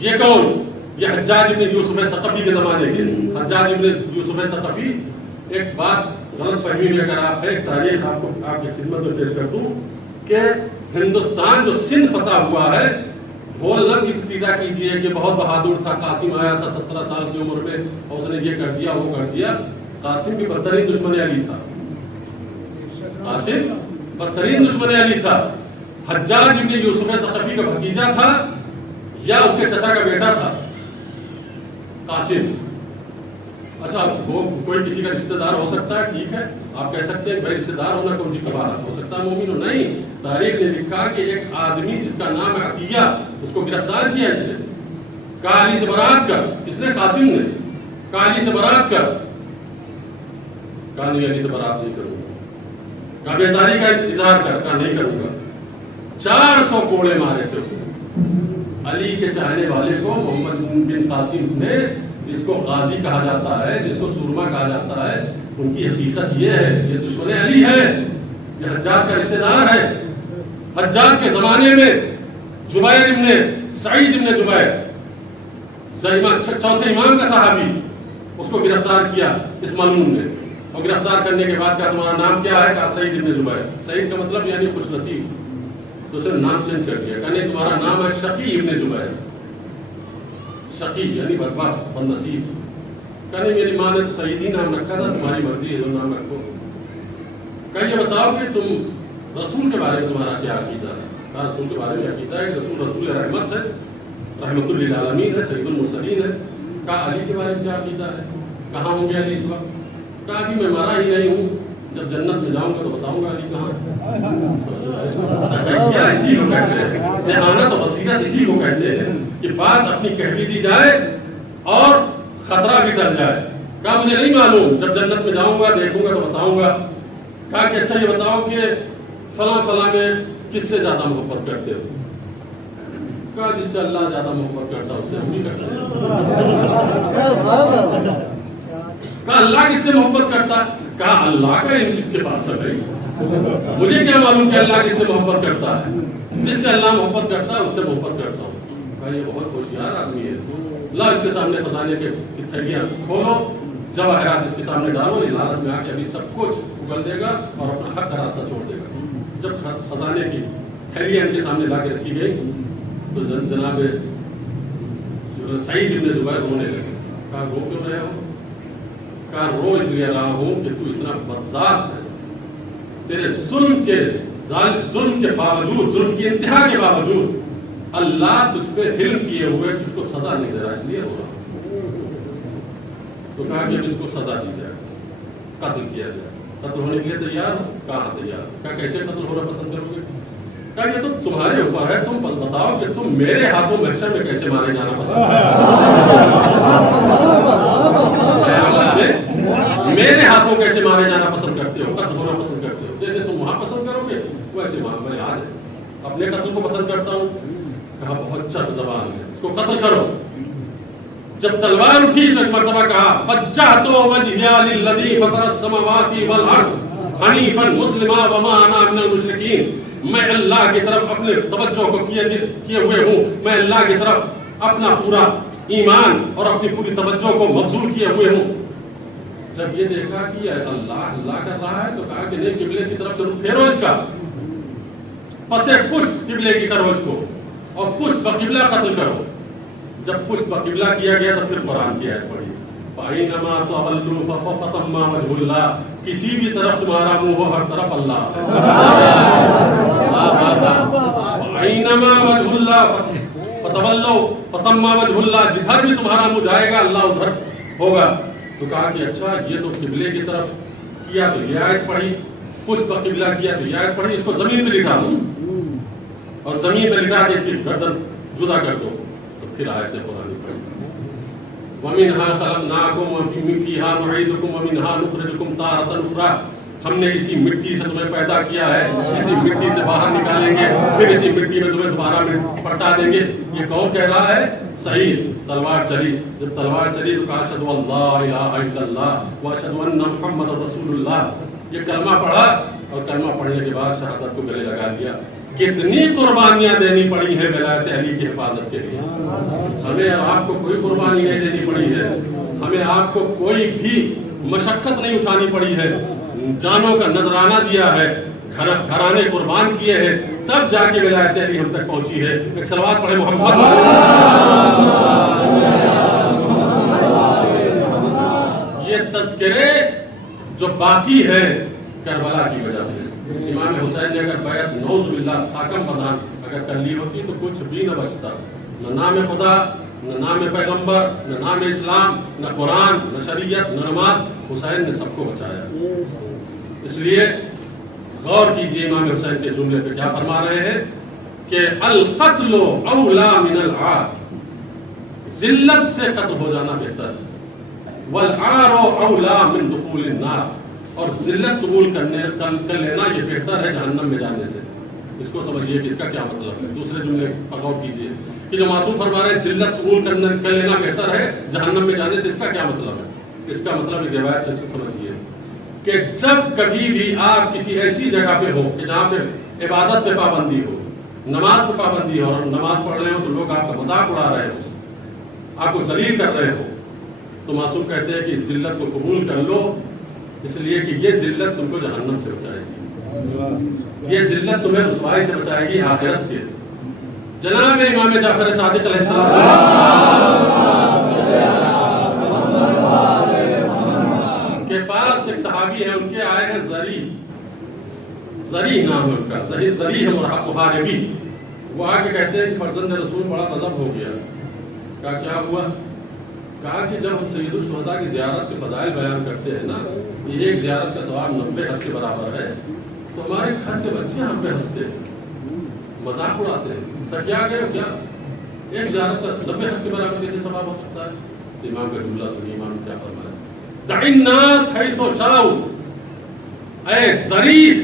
یہ کون؟ یہ حجاج ابن یوسف ثقفی کے زمانے کے۔ حجاج ابن یوسف ثقفی، ایک بات غلط فہمی میں اگر آپ ایک تاریخ آپ کو آپ کی خدمت میں پیش کر دوں کہ ہندوستان جو سندھ فتح ہوا ہے، بھول نہ پیدا کیجیے کہ بہت بہادر تھا، قاسم آیا تھا 17 سال کی عمر میں اور اس نے یہ کر دیا وہ کر دیا۔ قاسم بھی بدترین دشمن علی تھا، قاسم بدترین دشمن علی تھا۔ حجاج ابن یوسف ثقفی کا بھتیجا تھا یا اس کے چچا کا بیٹا تھا قاسم؟ اچھا وہ کوئی کسی کا رشتہ دار ہو سکتا ہے، ٹھیک ہے آپ کہہ سکتے ہیں بھائی رشتہ دار ہونا کون سی کباہت ہو سکتا ہے مومن ہو؟ نہیں، تاریخ نے لکھا کہ ایک آدمی جس کا نام ہے عطیہ، اس کو گرفتار کیا اس نے، کہا علی سے برات کر۔ کس نے؟ قاسم نے کہا علی سے برات کر۔ کہا نہیں علی سے برات نہیں کروں گا. کہا بیزاری کا اظہار کر. کہا نہیں کروں گا. 400 کوڑے مارے تھے اس نے. علی کے چاہنے والے کو محمد بن قاسم نے، جس کو غازی کہا جاتا ہے، جس کو سورما کہا جاتا ہے، ان کی حقیقت یہ ہے، یہ دشمن علی ہے، یہ حجاج کا رشتہ دار ہے. حجاج کے زمانے میں جبیر ابن سعید ابن جبیر، چوتھے امام کا صحابی، اس کو گرفتار کیا اس ملعون نے. اور گرفتار کرنے کے بعد کہا تمہارا نام کیا ہے؟ کہا سعید ابن جبیر. سعید کا مطلب یعنی خوش نصیب. تو اس نے نام چینج کر دیا. کہا نہیں تمہارا نام ہے شقی ابن جبیر. شقی یعنی بدبخت، بد نصیب. کہا نہیں میری ماں نے تو سعید ہی نام رکھا تھا، تمہاری مرضی ہے جو نام رکھو. کہا یہ بتاؤ کہ تم رسول کے بارے میں تمہارا کیا عقیدہ ہے؟ کہا رسول کے بارے میں عقیدہ ہے کہ رسول رحمت ہے، رحمت للعالمین ہے، سید المرسلین ہے. کہا علی کے بارے میں کیا عقیدہ ہے؟ کہاں ہوں گے علی اس وقت؟ کہا کہ میں مرا ہی نہیں ہوں، جب جنت میں جاؤں گا تو بتاؤں گا علی کہاں ہے. کیا اسی کو کہتے ہیں ذہانت و بصیرت، اسی کو کہتے ہیں کہ بات اپنی کہہ بھی دی جائے اور خطرہ بھی ٹل جائے. کہا مجھے نہیں معلوم، جب جنت میں جاؤں گا دیکھوں گا تو بتاؤں گا. کہا کہ اچھا یہ بتاؤ کہ فلاں فلاں میں کس سے زیادہ محبت کرتے ہو؟ کہا جس سے اللہ زیادہ محبت کرتا اس سے ہم بھی کرتے ہیں. کہا اللہ کس سے محبت کرتا؟ کہا اللہ کا علم کس کے پاس ہے؟ مجھے کیا معلوم کہ اللہ کس سے محبت کرتا ہے؟ جس سے اللہ محبت کرتا ہے اس سے محبت کرتا ہوں. کہا یہ بہت ہوشیار آدمی ہے. لا اس کے سامنے خزانے کے تھیلیاں کھولو، جواہرات اس کے سامنے ڈالو، اس لالچ میں آ کے ابھی سب کچھ اگل دے گا اور اپنا حق کا راستہ چھوڑ دے گا. جب خزانے کی تھیلیاں ان کے سامنے لا کے رکھی گئی تو جناب سعید ابن جبیر رونے لگے. کہا رو کیوں رہے ہو؟ کہا رو اس لیے رہا ہوں کہ تو اتنا بدذات ہے، تیرے ظلم کے باوجود، ظلم کی انتہا کے باوجود اللہ تجھ پہ حلم کیے ہوئے تجھ کو سزا نہیں دے رہا، اس لیے ہو رہا. تو کہا کہ اب اس کو سزا دی جائے، قتل کیا جائے. قتل ہونے کے لیے تیار ہو؟ کہاں تیار. کہا کیسے قتل ہونا پسند کرو گے؟ کہا یہ تو تمہارے اوپر ہے، تم بتاؤ کہ تم میرے ہاتھوں محشر میں کیسے مارے جانا پسند میرے ہاتھوں کیسے مارے جانا پسند کرتے ہو، قتل ہونا پسند کرتے ہو؟ جیسے تم وہاں پسند کرو گے ویسے میں آج اپنے قتل کو پسند کرتا ہوں. کہا بہت چرب زبان ہے، اس کو قتل کرو. جب تلوار اٹھی تو ایک مرتبہ کہا وجہت وجہی للذی فطر السماوات والارض حنیفا مسلما وما انا من المشرکین. میں اللہ کی طرف اپنے توجہ کو کیے ہوئے ہوں، میں اللہ کی طرف اپنا پورا ایمان اور اپنی پوری توجہ کو مبذول کیے ہوئے ہوں. جب یہ دیکھا کہ اللہ کر رہا ہے تو کہا کہ نہیں، قبلے کی طرف سے رخ پھیرو اس کا، پس پشت قبلے کی کرو اس کو اور پشت بقبلہ قتل کرو. جب پشت بقبلہ کیا گیا تو پھر قرآن کی آیت پڑھی فَأَيْنَمَا تُوَلُّوا فَثَمَّ وَجْهُ اللَّهِ. کسی بھی طرف تمہارا منہ ہو ہر طرف اللہ ہے. فَأَيْنَمَا وَجْهُ اللَّهِ فَتَوَلَّوْا فَثَمَّ وَجْهُ اللَّهِ. جدھر بھی تمہارا منہ جائے گا اللہ ادھر ہوگا. تو کہا کہ اچھا یہ تو قبلے کی طرف کیا تو یہ آیت پڑھی، پشت بقبلہ کیا تو یہ آیت پڑھی، اس کو زمین پہ لٹا دو اور زمین پہ لٹا کے اس کی گردن جدا کر دو. تو پھر آیت قرآن پڑھی وَمِنْهَا خَلَقْنَاكُمْ وَفِيهَا نُعِيدُكُمْ وَمِنْهَا نُخْرِجُكُمْ تَارَةً أُخْرَىٰ. ہم نے اسی مٹی سے تمہیں پیدا کیا ہے، اسی مٹی سے باہر نکالیں گے، پھر اسی مٹی میں تمہیں دوبارہ پلٹا دیں گے. یہ کون کہہ رہا ہے؟ سعید. تلوار چلی. جب تلوار چلی تو کہا اشہد ان لا الہ الا اللہ واشہد ان محمد رسول اللہ. یہ کلمہ پڑھا اور کلمہ پڑھنے کے بعد شہادت کو گلے لگا لیا. کتنی قربانیاں دینی پڑی ہیں ولایت علی کی حفاظت کے لیے. ہمیں آپ کو کوئی قربانی نہیں دینی پڑی ہے، ہمیں آپ کو کوئی بھی مشقت نہیں اٹھانی پڑی ہے. جانوں کا نذرانہ دیا ہے، گھرانے قربان کیے ہیں، تب جا کے ولایت علی ہم تک پہنچی ہے. ایک صلوات پڑھے محمد. یہ تذکرے جو باقی ہیں کربلا کی وجہ سے. امام حسین نے اگر بیعت نعوذ باللہ حاکم بدان اگر کر لی ہوتی تو کچھ بھی نہ بچتا. نہ نام خدا، نہ نام پیغمبر، نہ نام اسلام، نہ قرآن، نہ شریعت، نہ نماز. حسین نے سب کو بچایا. اس لیے غور کیجئے امام حسین کے جملے پہ کیا فرما رہے ہیں کہ القتل اولا من العار. ذلت سے قتل ہو جانا بہتر. والعار اولا من دخول النار. اور ذلت قبول کر لینا یہ بہتر ہے جہنم میں جانے سے. اس کو سمجھیے کہ اس کا کیا مطلب ہے. دوسرے جملے پر غور کیجیے کہ جو معصوم فرما رہے ہیں ذلت قبول کر لینا بہتر ہے جہنم میں جانے سے، اس کا کیا مطلب ہے؟ اس کا مطلب ایک روایت سے سمجھیے کہ جب کبھی بھی آپ کسی ایسی جگہ پہ ہو کہ جہاں پہ عبادت پہ پابندی ہو، نماز پہ پابندی ہو، اور نماز پڑھ رہے ہو تو لوگ آپ کا مذاق اڑا رہے ہو، آپ کو ذلیل کر رہے ہو، تو معصوم کہتے ہیں کہ اس ذلت کو قبول کر لو، اس لیے کہ یہ ذلت تم کو جہنم سے بچائے گی، یہ ذلت تمہیں رسوائی سے بچائے گی آخرت کے. جناب امام جعفر صادق علیہ السلام کے پاس ایک صحابی ہے، ان کے آئے ہیں زری نام ہے ان کا، زری ہے محاربی. وہ آ کے کہتے ہیں کہ فرزند رسول بڑا غضب ہو گیا. کہا کیا ہوا؟ کہا کہ جب ہم سید الشہداء کی زیارت کے فضائل بیان کرتے ہیں نا، یہ ایک زیارت کا ثواب 90 حج کے برابر ہے، تو ہمارے گھر کے بچے ہم پہ ہنستے ہیں، مذاق اڑاتے ہیں. سٹیا گئے ہو کیا؟ ایک زیارت کا 90 حج کے برابر کیسے ثواب ہو سکتا ہے؟ امام کا جملہ سنیے، امام نے کیا فرمایا؟ دع الناس حیث شاؤ، اے ظریف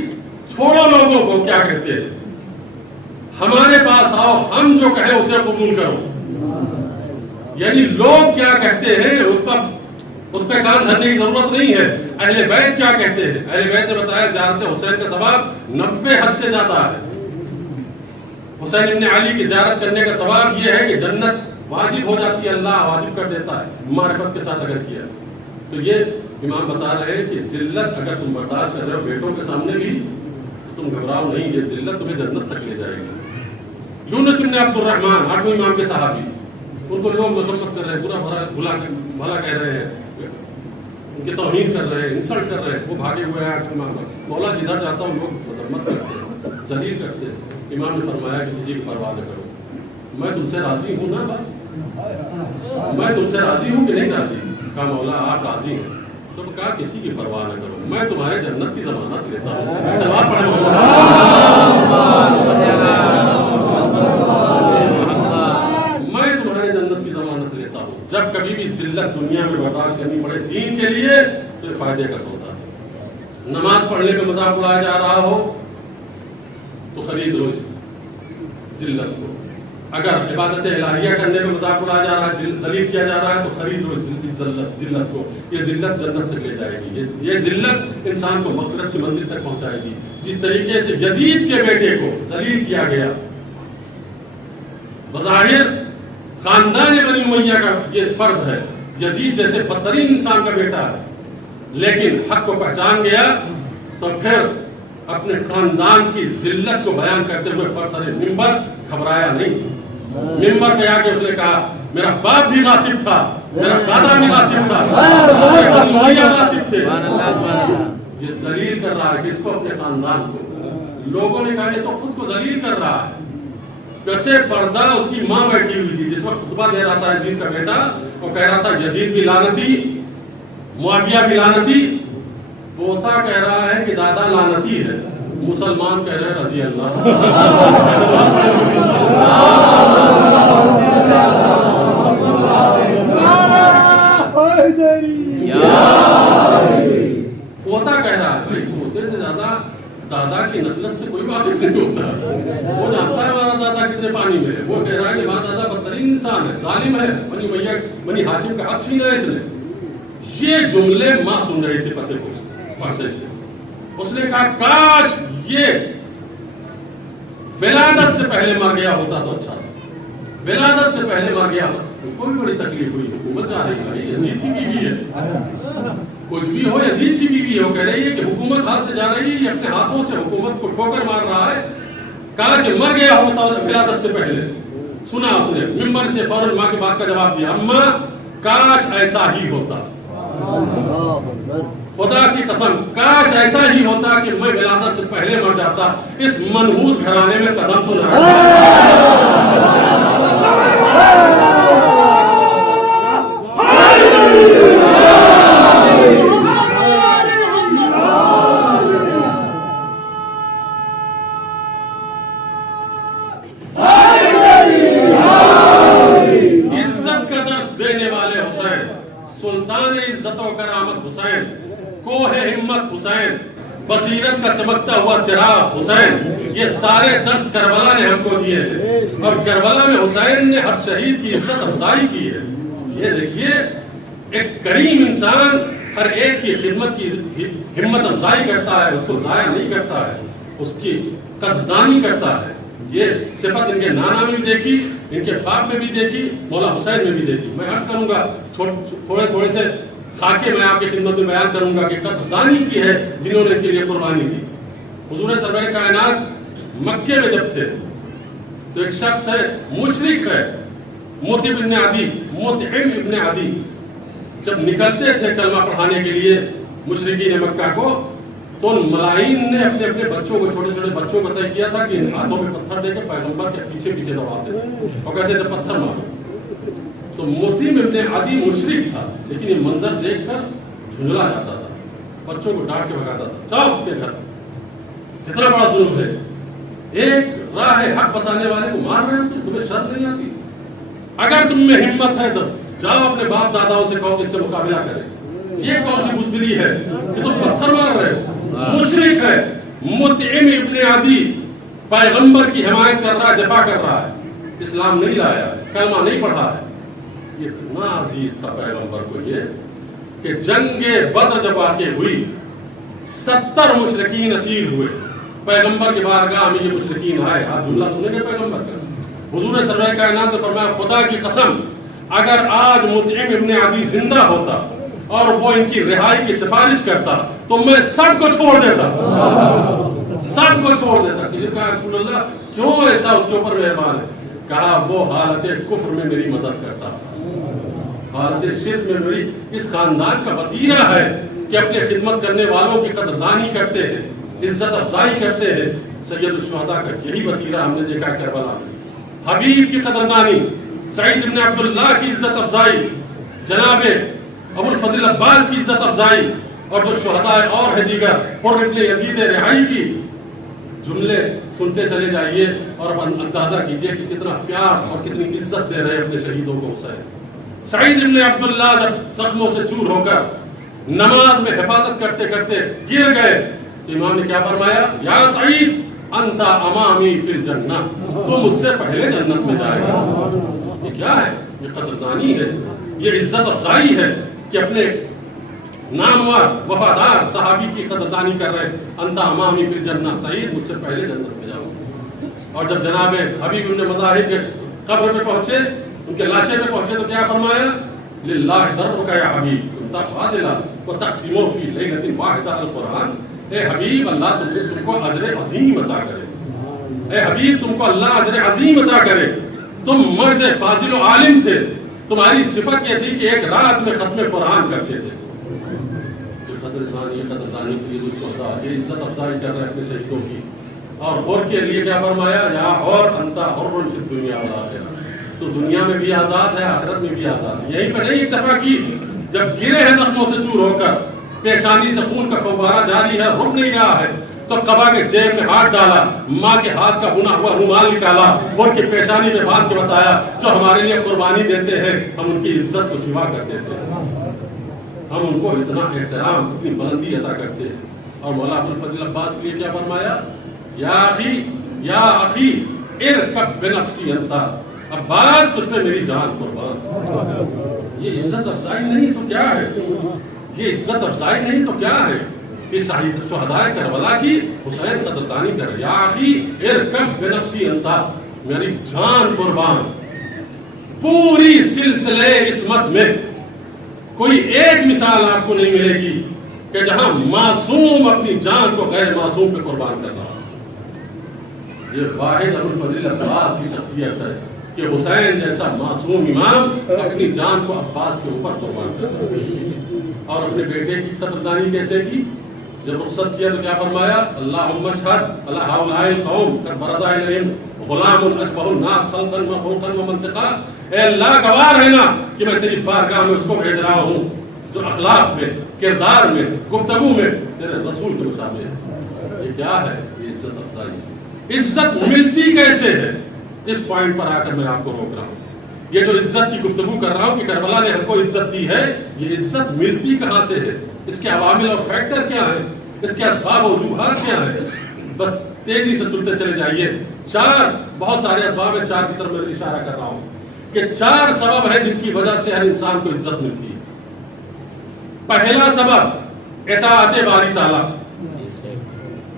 چھوڑو لوگوں کو کیا کہتے ہیں، ہمارے پاس آؤ، ہم جو کہیں اسے قبول کرو. یعنی لوگ کیا کہتے ہیں اس پہ کان دھرنے کی ضرورت نہیں ہے. اہل بیت کیا کہتے ہیں؟ اہل بیت نے بتایا زیارت حسین کا ثواب 90 حج سے زیادہ ہے. حسین ابن علی کی زیارت کرنے کا ثواب یہ ہے کہ جنت واجب ہو جاتی ہے، اللہ واجب کر دیتا ہے معرفت کے ساتھ اگر کیا. تو یہ امام بتا رہے ہیں کہ ذلت اگر تم برداشت کر رہے ہو بیٹوں کے سامنے بھی تو تم گھبراؤ نہیں، یہ ذلت تمہیں جنت تک لے جائے گی. یونس ابن عبد الرحمن 8ویں امام کے صحابی، ان کو لوگ مذمت کر رہے ہیں، بھلا کہہ رہے ہیں، ان کی توہین کر رہے ہیں، انسلٹ کر رہے ہیں. وہ بھاگے ہوئے ہیں 8ویں امام پر. مولا جدھر جاتا ہوں لوگ مذمت کرتے ہیں، ذلیل کرتے ہیں. امام نے فرمایا کہ کسی کی پرواہ نہ کرو، میں تم سے راضی ہوں نا، بس میں تم سے راضی ہوں کہ نہیں راضی. کہا مولا آپ راضی ہیں. تو کہا کسی کی پرواہ نہ کرو، میں تمہارے جنت کی ضمانت لیتا ہوں. سلوات پڑھیں میں تمہارے جنت کی ضمانت لیتا ہوں. جب کبھی بھی ذلت دنیا میں برداشت کرنی پڑے دین کے لیے تو یہ فائدے کا سودا ہے. نماز پڑھنے پہ مذاق اڑایا جا رہا ہو تو خرید لو اس ذلت کو. اگر عبادت الہیہ کرنے پہ مذاق اڑایا جا رہا ہے، ذلیل کیا جا رہا ہے، تو خرید لو اس ذلت کو. یہ ذلت جنت تک لے جائے گی. یہ ذلت انسان کو مغفرت کی منزل تک پہنچائے گی. جس طریقے سے یزید کے بیٹے کو ذلیل کیا گیا، بظاہر خاندان بنی امیہ کا یہ فرد ہے، یزید جیسے بدترین انسان کا بیٹا ہے، لیکن حق کو پہچان گیا تو پھر اپنے خاندان کی ذلت کو بیان کرتے ہوئے برسر منبر گھبرایا نہیں. منبر پہ آ کے اس نے کہا میرا باپ بھی غاصب تھا، میرا دادا بھی غاصب تھا، غاصب تھے. یہ ذلیل کر رہا ہے کس کو؟ اپنے خاندان کو. لوگوں نے کہا یہ تو خود کو ذلیل کر رہا ہے. کیسے پردہ اس کی ماں بیٹھی ہوئی تھی جس وقت خطبہ دے رہا تھا یزید کا بیٹا، وہ کہہ رہا تھا یزید بھی لعنتی، معاویہ بھی لعنتی. پوتا کہہ رہا ہے کہ دادا لعنتی ہے، مسلمان کہہ رہے ہیں رضی اللہ. پوتا کہہ رہا ہے، بھائی پوتے سے زیادہ دادا کی نسلت سے کوئی واقف نہیں ہوتا. وہ جانتا ہے ہمارا دادا کتنے پانی میں ہے. وہ کہہ رہا ہے کہ ہمارا دادا بدترین انسان ہے، ظالم ہے، بنی ہاشم کا حق چھینا ہے اس نے. یہ جملے ماں سن رہی تھی پسے پردے سے. اس نے کہا کاش یہ ولادت سے پہلے مر گیا ہوتا تو اچھا تھا. ولادت سے پہلے مر گیا. اس کو بھی بڑی تکلیف ہوئی. حکومت جا رہی ہے، یزید کی بیوی ہے، کچھ بھی ہو یزید کی بیوی ہے. وہ کہہ رہی ہے کہ حکومت ہاتھ سے جا رہی ہے، یہ اپنے ہاتھوں سے حکومت کو ٹھوکر مار رہا ہے. کاش مر گیا ہوتا ولادت سے پہلے. سنا اس نے ممبر سے فوراً ماں کی بات کا جواب دیا، اماں کاش ایسا ہی ہوتا، خدا کی قسم کاش ایسا ہی ہوتا کہ میں ولادت سے پہلے مر جاتا، اس منحوس گھرانے میں قدم تو نہ عزت کا درس دینے والے حسین، سلطان عزت و کرامت حسین کوہ ہمت حسین، بصیرت کا چمکتا ہوا چراغ حسین، یہ سارے درس کربلا نے ہم کو دیے ہیں، اور کربلا میں حسین نے ہر شہید کی عزت افزائی کی ہے۔ یہ دیکھیے ایک کریم انسان ہر ایک کی خدمت کی ہمت افزائی کرتا ہے، اس کو ضائع نہیں کرتا ہے، اس کی قدردانی کرتا ہے۔ یہ صفت ان کے نانا میں بھی دیکھی، ان کے باپ میں بھی دیکھی، مولا حسین میں بھی دیکھی۔ میں عرض کروں گا تھوڑے سے خاکے میں آپ کی خدمت میں بیان کروں گا کہ قدردانی کی ہے جنہوں نے ان کے لیے قربانی دی۔ حضور سرور کائنات مکے میں جب تھے تو ایک شخص ہے، مشرک ہے، مطعم ابن عدی، جب نکلتے تھے کلمہ پڑھانے کے لیے مشرکین مکہ کو، تو ان ملائین نے اپنے بچوں کو، چھوٹے چھوٹے بچوں کو طے کیا تھا کہ ان ہاتھوں میں پتھر دے کے پیغمبر کے پیچھے پیچھے دوڑاتے تھے اور کہتے تھے پتھر مارو۔ تو مطعم ابن عدی مشرک تھا، لیکن یہ منظر دیکھ کر جھنجلا جاتا تھا، بچوں کو ڈانٹ کے بھگاتا تھا، جاؤ اپنے گھر۔ کتنا بڑا ظلم ہے، ایک راہ حق بتانے والے کو مار رہے ہو، تمہیں شرم نہیں آتی؟ اگر تم میں ہمت ہے تو جاؤ اپنے باپ داداؤں سے کہو کہ اس سے مقابلہ کریں۔ یہ کون سی بزدلی ہے کہ تم پتھر مار رہے ہو؟ مشرک ہے، مطعم ابن عدی پیغمبر کی حمایت کر رہا ہے، دفاع کر رہا ہے، اسلام نہیں لایا، کلمہ نہیں پڑھا ہے۔ اتنا عزیز تھا پیغمبر کو یہ کہ جنگ بدر جب واقع ہوئی 70 مشرکین اسیر ہوئے، پیغمبر کے بارگاہ میں یہ مشرکین آئے۔ آپ جملہ سنیں گے پیغمبر کا، حضور سرور کائنات نے فرمایا خدا کی قسم اگر آج مطعم ابن عدی زندہ ہوتا اور وہ ان کی رہائی کی سفارش کرتا تو میں سب کو چھوڑ دیتا، سب کو چھوڑ دیتا۔ کسی نے کہا رسول اللہ کیوں ایسا اس کے اوپر مہربان ہے؟ کہا وہ حالت کفر میں میری مدد کرتا، حالت شرک میں میری، اس خاندان کا وتیرہ ہے کہ اپنے خدمت کرنے والوں کی قدردانی کرتے ہیں، عزت افزائی کرتے ہیں۔ سید الشہداء کا یہی وتیرہ ہم نے دیکھا کربلا میں، حبیب کی قدردانی، سعید بن عبداللہ کی عزت افزائی، جناب ابو الفضل عباس کی عزت افزائی، اور جو شہداء اور ہے دیگر، حر ابن یزید رہائی کی جملے سنتے چلے جائیے اور اندازہ کیجئے کہ کتنا پیار اور کتنی عزت دے رہے ہیں اپنے شہیدوں کو حسین۔ سعید بن عبداللہ جب زخموں سے چور ہو کر نماز میں حفاظت کرتے کرتے گر گئے تو امام نے کیا فرمایا؟ یا سعید انت امامی فی الجنہ، تم مجھ سے پہلے جنت میں جائے گا۔ یہ کیا ہے؟ یہ قدردانی ہے، یہ عزت افزائی ہے کہ اپنے نامور وفادار صحابی کی قدردانی کر رہے، انت امامی فی الجنہ، سعید مجھ سے پہلے جنت میں جاؤ۔ اور جب جناب حبیب بن مظاہر کے قبر پہ پہنچے، ان کے لاشے پہ پہنچے تو کیا فرمایا؟ للہ درک یا حبیب کنت فاضلا وتختم فی لیلۃ واحدہ القرآن۔ اے حبیب اللہ تم کو اجر عظیم عطا کرے، اے حبیب تم کو اللہ اجر عظیم عطا کرے، تم مرد فاضل و عالم تھے، تمہاری صفت یہ تھی کہ ایک رات میں ختم قرآن کرتے تھے۔ یہ قدردانی سید الشہداء، یہ عزت افزائی کر رہے اپنے شہیدوں کی۔ اور کے لیے کیا فرمایا؟ یا اور انتا حر فی الدنیا والآخرہ، تو دنیا میں بھی آزاد ہے، آخرت میں بھی آزاد ہے۔ یہیں پہ نہیں اکتفا کی، جب گرے ہیں زخموں سے چور ہو کر، پیشانی سے خون کا فوارہ جاری ہے، رک نہیں رہا ہے، تو قبا کے جیب میں ہاتھ ڈالا، ماں کے ہاتھ کا بنا ہوا رومال نکالا اور کی پیشانی میں باندھ کے بتایا جو ہمارے لیے قربانی دیتے ہیں ہم ان کی عزت کو سوا کر دیتے ہیں، ہم ان کو اتنا احترام، اتنی بلندی عطا کرتے ہیں۔ اور مولا ابو الفضل عباس کے لیے کیا فرمایا؟ یا اخی ارکب بنفسی انت، عباس تجھ پہ میری جان قربان۔ یہ عزت افزائی نہیں تو کیا ہے؟ یہ عزت افزائی نہیں تو کیا ہے؟ یہ شہداء کربلا کی حسین قدردانی کر، یا اخی ارکب بنفسی انت، میری جان قربان۔ پوری سلسلے عصمت میں کوئی ایک مثال آپ کو نہیں ملے گی کہ جہاں معصوم اپنی جان کو غیر معصوم پہ قربان کر رہا۔ یہ واحد ابو الفضل عباس کی شخصیت ہے کہ حسین جیسا معصوم امام اپنی جان کو عباس کے اوپر قربان کر رہا ہے۔ اور اپنے بیٹے کی قدردانی کیسے کی؟ جب رخصت کیا تو کیا فرمایا؟ اللہم اشہد علی ہؤلاء القوم قد برز الیہم غلام اشبہ الناس خلقا وخلقا ومنطقا، اے اللہ گواہ رہنا کہ میں تیری بارگاہ میں اس کو بھیج رہا ہوں جو اخلاق میں، کردار میں، گفتگو میں تیرے رسول کے مشابہ ہے۔ یہ کیا ہے؟ یہ عزت افزائی۔ عزت ملتی کیسے ہے؟ اس پوائنٹ پر آ کر میں آپ کو روک رہا ہوں۔ یہ جو عزت کی گفتگو کر رہا ہوں کہ کربلا نے ہم کو عزت دی ہے، یہ عزت ملتی کہاں سے ہے؟ اس کے عوامل اور فیکٹر کیا ہیں، اس کے اسباب و وجوہات کیا ہیں، بس تیزی سے سنتے چلے جائیے. 4 بہت سارے اسباب ہیں، 4 کی طرف میں اشارہ کر رہا ہوں کہ 4 سبب ہیں جن کی وجہ سے ہر انسان کو عزت ملتی ہے. پہلا سبب اطاعت باری تعالیٰ.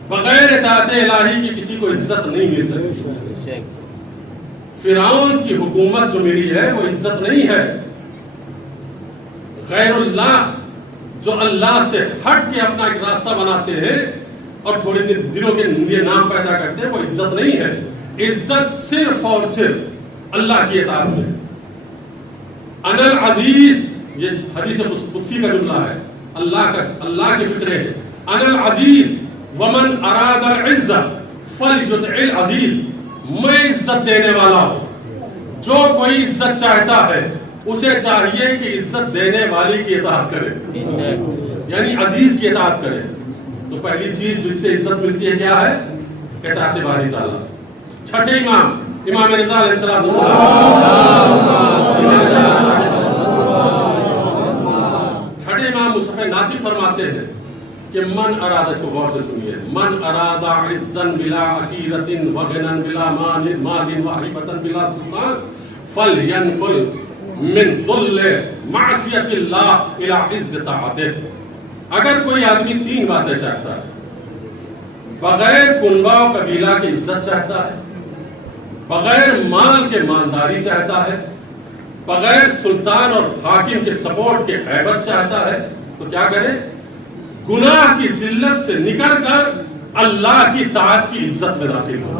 بغیر اطاعت الہی کی کسی کو عزت نہیں مل سکتی. فرعون کی حکومت جو ملی ہے وہ عزت نہیں ہے. غیر اللہ جو اللہ سے ہٹ کے اپنا ایک راستہ بناتے ہیں اور تھوڑے دنوں کے لیے نام پیدا کرتے ہیں، وہ عزت نہیں ہے. عزت صرف اور صرف اللہ کی اطاعت میں. انا العزیز، یہ حدیث قدسی کا جملہ ہے، اللہ کے فطرے ہے. انا العزیز ومن اراد العزت فلیطع العزیز. میں عزت دینے والا ہوں. جو کوئی عزت چاہتا ہے اسے چاہیے کہ عزت دینے والی کی اطاعت کرے، یعنی عزیز کی اطاعت کرے. تو پہلی چیز جس سے عزت ملتی ہے کیا ہے؟ اطاعت باری تعالیٰ. چھٹے امام رضا علیہ السلام چھٹے امام مصطفی ناطق فرماتے ہیں کہ من اراد، اس کو غور سے سنیے، من اراد عزا بلا عشیرت وغنا بلا مال وحیبتا بلا سلطان فلینقل من ذل معصیت اللہ الى عز طاعتہ. اگر کوئی آدمی 3 باتیں چاہتا ہے، بغیر کنبہ و قبیلہ کی عزت چاہتا ہے، بغیر مال کے مالداری چاہتا ہے، بغیر سلطان اور حاکم کے سپورٹ کے ہیبت چاہتا ہے، تو کیا کرے؟ گناہ کی ذلت سے نکل کر اللہ کی طاعت کی عزت میں داخل ہو.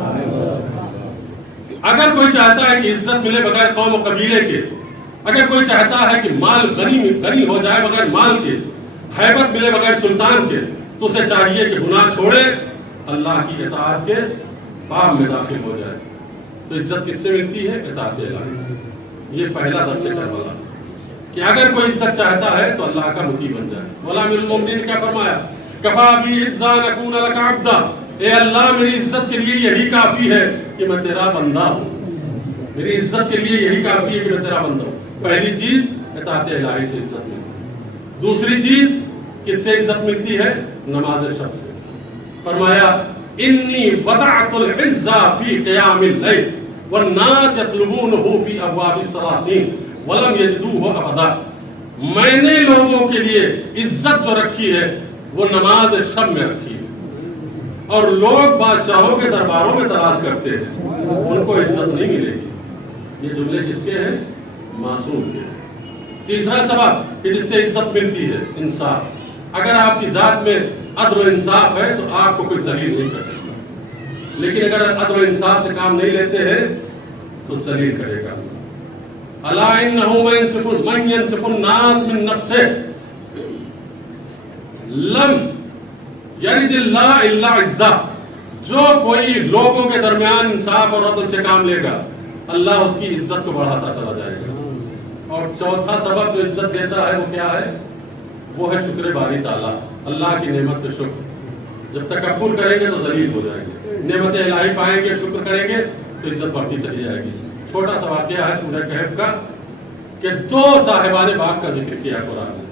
اگر کوئی چاہتا ہے کہ عزت ملے بغیر قوم و قبیلے کے، اگر کوئی چاہتا ہے کہ مال غنی ہو جائے بغیر مال کے، ہیبت ملے بغیر سلطان کے، تو اسے چاہیے کہ گناہ چھوڑے، اللہ کی اطاعت کے باب میں داخل ہو جائے. تو عزت کس سے ملتی ہے؟ اطاعت الہی. یہ پہلا درس کربلا کہ اگر کوئی عزت چاہتا ہے تو اللہ کا مطیع بن جائے. مولا امیر المومنین نے کیا فرمایا؟ کفا بی عزا ان اکون لک عبدا. اے اللہ میری عزت کے لیے یہی کافی ہے کہ میں تیرا بندہ ہوں. میری عزت کے لیے یہی کافی ہے کہ میں تیرا بندہ ہوں. پہلی چیز اطاعت الہی سے عزت ملتی ہے. دوسری چیز کس سے عزت ملتی ہے؟ نماز شب سے. فرمایا انی وضعت العزا فی قیام اللیل والناس یطلبونہ فی ابواب السلاطین ولم یجدوہ ابدا. میں نے لوگوں کے لیے عزت جو رکھی ہے وہ نماز شب میں رکھی ہے، اور لوگ بادشاہوں کے درباروں میں تلاش کرتے ہیں، ان کو عزت نہیں ملے گی. یہ جملے کس کے ہیں؟ معصوم کے. تیسرا سبب کہ جس سے عزت ملتی ہے انصاف. اگر آپ کی ذات میں عدل و انصاف ہے تو آپ کو کوئی ذلیل نہیں کر سکتا، لیکن اگر عدل و انصاف سے کام نہیں لیتے ہیں تو ذلیل کرے گا. الا انہ من ینصف الناس من نفسہ لم یرد اللہ الا عزہ. جو کوئی لوگوں کے درمیان انصاف اور عدل سے کام لے گا اللہ اس کی عزت کو بڑھاتا چلا جائے گا. اور چوتھا سبب جو عزت دیتا ہے وہ کیا ہے؟ وہ ہے شکر باری تعالیٰ. اللہ کی نعمت کا شکر. جب تکبر کریں گے تو ذلیل ہو جائیں گے، نعمت الہی پائیں گے، شکر کریں گے تو عزت بڑھتی چلی جائے گی. چھوٹا سا واقعہ ہے سورہ کہف کا کہ 2 صاحبان باغ کا ذکر کیا قرآن نے.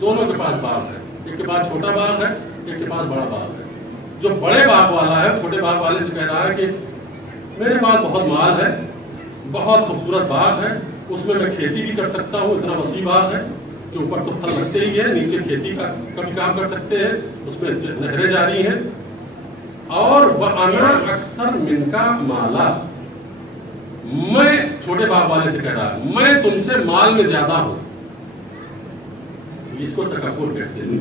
دونوں کے پاس باغ ہے، ایک کے پاس چھوٹا باغ ہے، ایک کے پاس بڑا باغ ہے. جو بڑے باغ والا ہے چھوٹے باغ والے سے کہہ رہا ہے کہ میرے پاس بہت مال ہے، بہت خوبصورت باغ ہے، اس میں کھیتی بھی کر سکتا ہوں، اتنا وسیع باغ ہے کہ اوپر تو پھل رکھتے ہی ہیں، نیچے کھیتی کا بھی کام کر سکتے ہیں، اس میں نہریں جاری ہیں، اور وَأَنَا أَكْثَرُ مِنْكَ مَالًا. میں چھوٹے باغ والے سے کہہ رہا ہے میں تم سے مال میں زیادہ ہوں. اس کو تکبر کہتے ہیں.